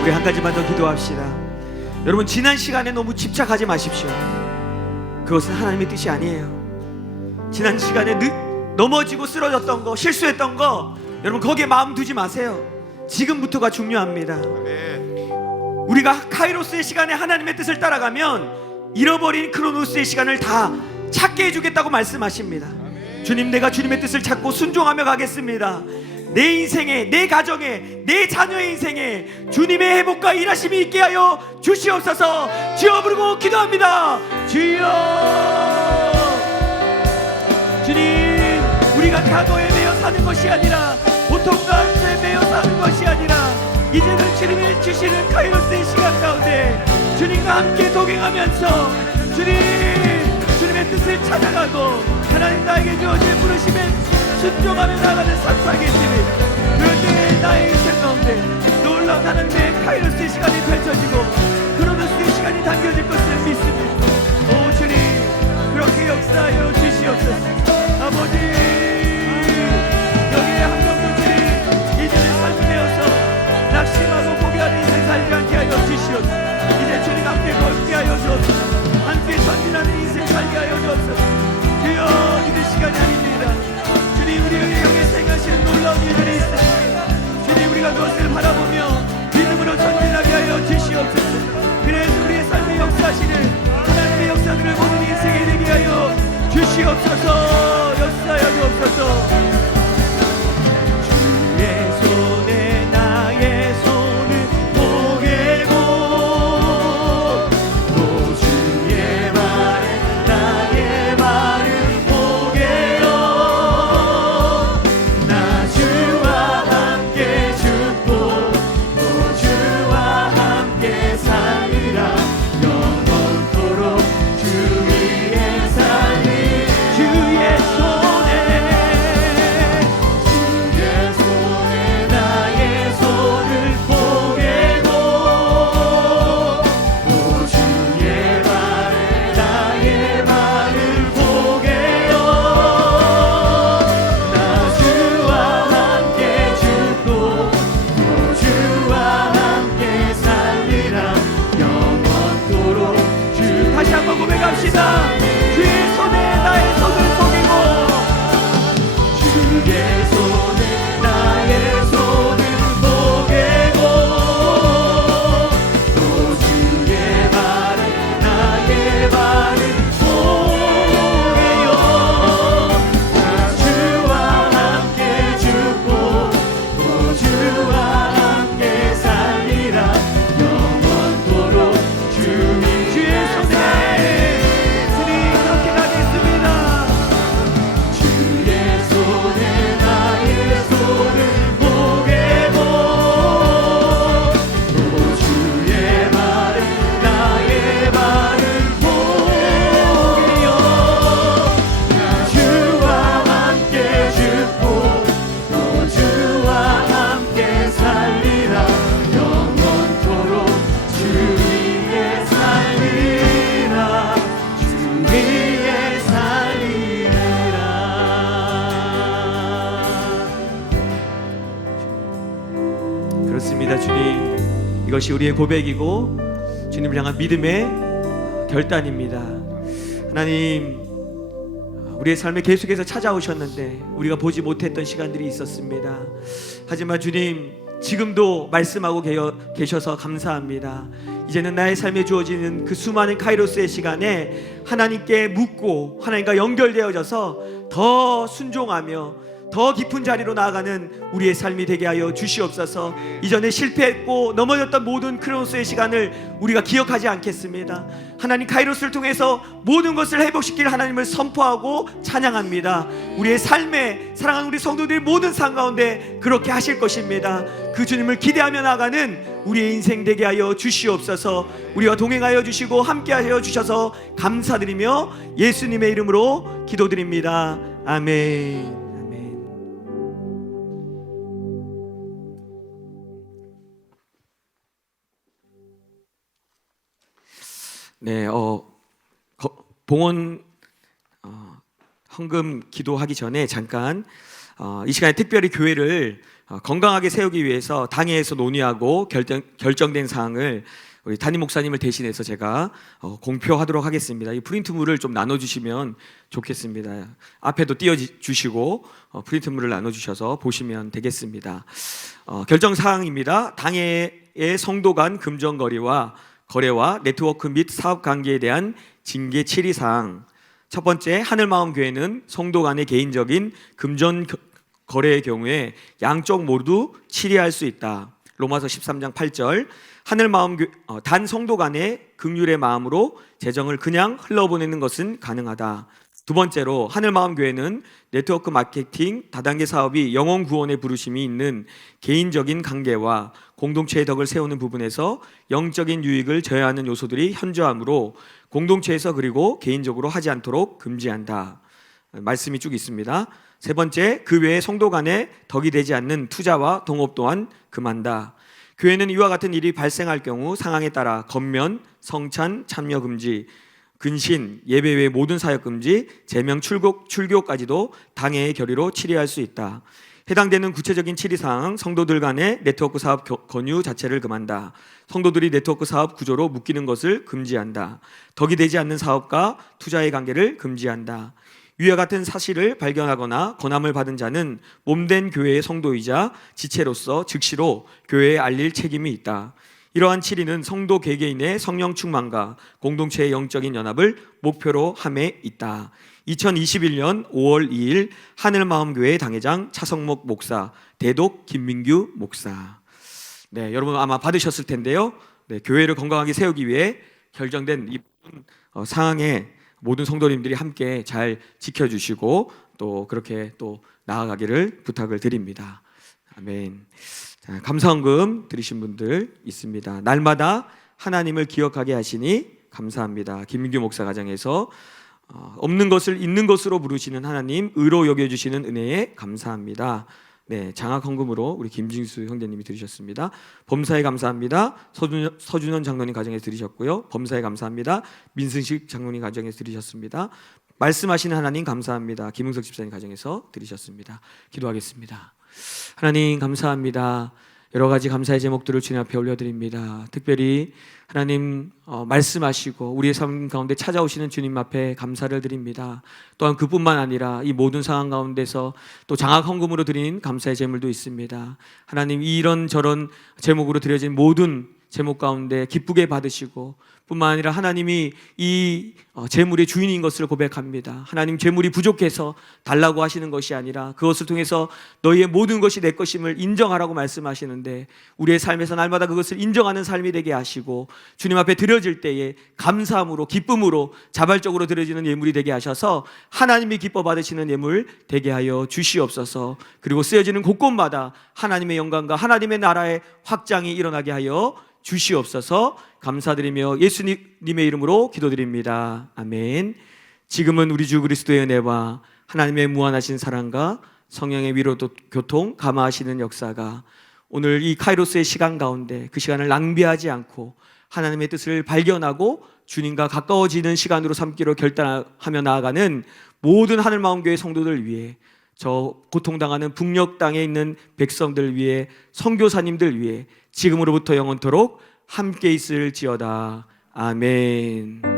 우리 한 가지만 더 기도합시다. 여러분, 지난 시간에 너무 집착하지 마십시오. 그것은 하나님의 뜻이 아니에요. 지난 시간에 넘어지고 쓰러졌던 거, 실수했던 거, 여러분 거기에 마음 두지 마세요. 지금부터가 중요합니다. 우리가 카이로스의 시간에 하나님의 뜻을 따라가면 잃어버린 크로노스의 시간을 다 찾게 해주겠다고 말씀하십니다. 주님, 내가 주님의 뜻을 찾고 순종하며 가겠습니다. 내 인생에, 내 가정에, 내 자녀의 인생에 주님의 회복과 일하심이 있게 하여 주시옵소서. 주여 부르고 기도합니다. 주여. 주님, 우리가 과거에 매여 사는 것이 아니라 보통 가운데 매여 사는 것이 아니라 이제는 주님이 주시는 카이로스의 시간 가운데 주님과 함께 동행하면서 주님의 뜻을 찾아가고 하나님 나에게 주어진 부르심에 순종하며 나가는 살아가겠으니, 그럴 때 나의 인생 가운데 놀라운 하나님의 카이로스의 시간이 펼쳐지고 크로노스의 시간이 당겨질 것을 믿습니다. 오 주님, 그렇게 역사하여 주시옵소서. 아버지, 여기에 한 명도 주님 이제는 삶이 되어서 낙심하고 포기하는 인생 살지 않게 하여 주시옵소서. 이제 주님 함께 걷게 하여 주옵소서. 함께 전진하는 인생 살게 하여 주옵소서. 역사여 주옵소서. 주의 손에 나의 손을 포개고 또 주의 말에 나의 말을 포개어 나 주와 함께 죽고 또 주와 함께 살리라 영원토록 주 위에 살리 주의 손에 나의 손을 포개고 또 주의 말에 나의 말을 포개어 나 주와 함께 죽고 또 주와 함께 살리라 영원토록 주 다시 한번 고백합시다. 주의 손에 나의 손을 포개고 주의 손에 나의 손을 포개고 또 주의 말에 나의 말을 포개어 나 주와 함께 죽고 또 주와 함께 살리라 영원토록 주의 손에 주님 그렇게 가겠습니다. 주의 손에 나의 손을 포개고 또 주의 말에 나의 말을 포개어 나 주와 함께 죽고 또 주와 함께 살리라 영원토록 주 위에 살리라 주 위에 살리라. 그렇습니다. 주님 이것이 우리의 고백이고 주님을 향한 믿음의 결단입니다. 하나님 우리의 삶에 계속해서 찾아오셨는데 우리가 보지 못했던 시간들이 있었습니다. 하지만 주님 지금도 말씀하고 계셔서 감사합니다. 이제는 나의 삶에 주어지는 그 수많은 카이로스의 시간에 하나님께 묻고 하나님과 연결되어져서 더 순종하며 더 깊은 자리로 나아가는 우리의 삶이 되게 하여 주시옵소서. 이전에 실패했고 넘어졌던 모든 크로노스의 시간을 우리가 기억하지 않겠습니다. 하나님 카이로스를 통해서 모든 것을 회복시킬 하나님을 선포하고 찬양합니다. 우리의 삶에 사랑하는 우리 성도들의 모든 삶 가운데 그렇게 하실 것입니다. 그 주님을 기대하며 나가는 우리의 인생 되게 하여 주시옵소서. 우리와 동행하여 주시고 함께하여 주셔서 감사드리며 예수님의 이름으로 기도드립니다. 아멘. 네, 봉헌 헌금 기도하기 전에 잠깐 이 시간에 특별히 교회를 건강하게 세우기 위해서 당회에서 논의하고 결정된 사항을 우리 담임 목사님을 대신해서 제가 공표하도록 하겠습니다. 이 프린트물을 좀 나눠주시면 좋겠습니다. 앞에도 띄워주시고 프린트물을 나눠주셔서 보시면 되겠습니다. 결정사항입니다. 당회의 성도 간 금전 거래와 네트워크 및 사업 관계에 대한 징계 7위사항. 첫 번째, 하늘마음교회는 성도 간의 개인적인 금전 거래의 경우에 양쪽 모두 치리할 수 있다. 로마서 13장 8절. 단 성도 간의 긍휼의 마음으로 재정을 그냥 흘러보내는 것은 가능하다. 두 번째로, 하늘마음교회는 네트워크 마케팅 다단계 사업이 영혼 구원의 부르심이 있는 개인적인 관계와 공동체의 덕을 세우는 부분에서 영적인 유익을 저해하는 요소들이 현저하므로 공동체에서 그리고 개인적으로 하지 않도록 금지한다. 말씀이 쭉 있습니다. 세 번째, 그 외에 성도 간에 덕이 되지 않는 투자와 동업 또한 금한다. 교회는 이와 같은 일이 발생할 경우 상황에 따라 건면, 성찬, 참여 금지, 근신, 예배 외 모든 사역 금지, 제명, 출교까지도 당회의 결의로 치리할 수 있다. 해당되는 구체적인 치리사항, 성도들 간의 네트워크 사업 권유 자체를 금한다. 성도들이 네트워크 사업 구조로 묶이는 것을 금지한다. 덕이 되지 않는 사업과 투자의 관계를 금지한다. 위와 같은 사실을 발견하거나 권함을 받은 자는 몸된 교회의 성도이자 지체로서 즉시로 교회에 알릴 책임이 있다. 이러한 7인은 성도 개개인의 성령 충만과 공동체의 영적인 연합을 목표로 함에 있다. 2021년 5월 2일 하늘마음교회 당회장 차성목 목사, 대독 김민규 목사. 네, 여러분 아마 받으셨을 텐데요. 네, 교회를 건강하게 세우기 위해 결정된 이 상황에 모든 성도님들이 함께 잘 지켜주시고 또 그렇게 또 나아가기를 부탁을 드립니다. 아멘. 자, 감사헌금 드리신 분들 있습니다. 날마다 하나님을 기억하게 하시니 감사합니다. 김민규 목사 가정에서 없는 것을 있는 것으로 부르시는 하나님, 의로 여겨주시는 은혜에 감사합니다. 네, 장학헌금으로 우리 김진수 형제님이 드리셨습니다. 범사에 감사합니다. 서준원 장로님 가정에서 드리셨고요. 범사에 감사합니다. 민승식 장로님 가정에서 드리셨습니다. 말씀하시는 하나님 감사합니다. 김흥석 집사님 가정에서 드리셨습니다. 기도하겠습니다. 하나님 감사합니다. 여러 가지 감사의 제목들을 주님 앞에 올려드립니다. 특별히 하나님 말씀하시고 우리의 삶 가운데 찾아오시는 주님 앞에 감사를 드립니다. 또한 그뿐만 아니라 이 모든 상황 가운데서 또 장학헌금으로 드린 감사의 제물도 있습니다. 하나님 이런저런 제목으로 드려진 모든 제목 가운데 기쁘게 받으시고 뿐만 아니라 하나님이 이 제물의 주인인 것을 고백합니다. 하나님 제물이 부족해서 달라고 하시는 것이 아니라 그것을 통해서 너희의 모든 것이 내 것임을 인정하라고 말씀하시는데 우리의 삶에서 날마다 그것을 인정하는 삶이 되게 하시고 주님 앞에 드려질 때에 감사함으로 기쁨으로 자발적으로 드려지는 예물이 되게 하셔서 하나님이 기뻐 받으시는 예물 되게 하여 주시옵소서. 그리고 쓰여지는 곳곳마다 하나님의 영광과 하나님의 나라의 확장이 일어나게 하여 주시옵소서. 감사드리며 예수님의 이름으로 기도드립니다. 아멘. 지금은 우리 주 그리스도의 은혜와 하나님의 무한하신 사랑과 성령의 위로도 교통 감화하시는 역사가 오늘 이 카이로스의 시간 가운데 그 시간을 낭비하지 않고 하나님의 뜻을 발견하고 주님과 가까워지는 시간으로 삼기로 결단하며 나아가는 모든 하늘마음교회 성도들 위해, 저 고통당하는 북녘 땅에 있는 백성들 위해, 선교사님들 위해 지금으로부터 영원토록 함께 있을지어다. 아멘.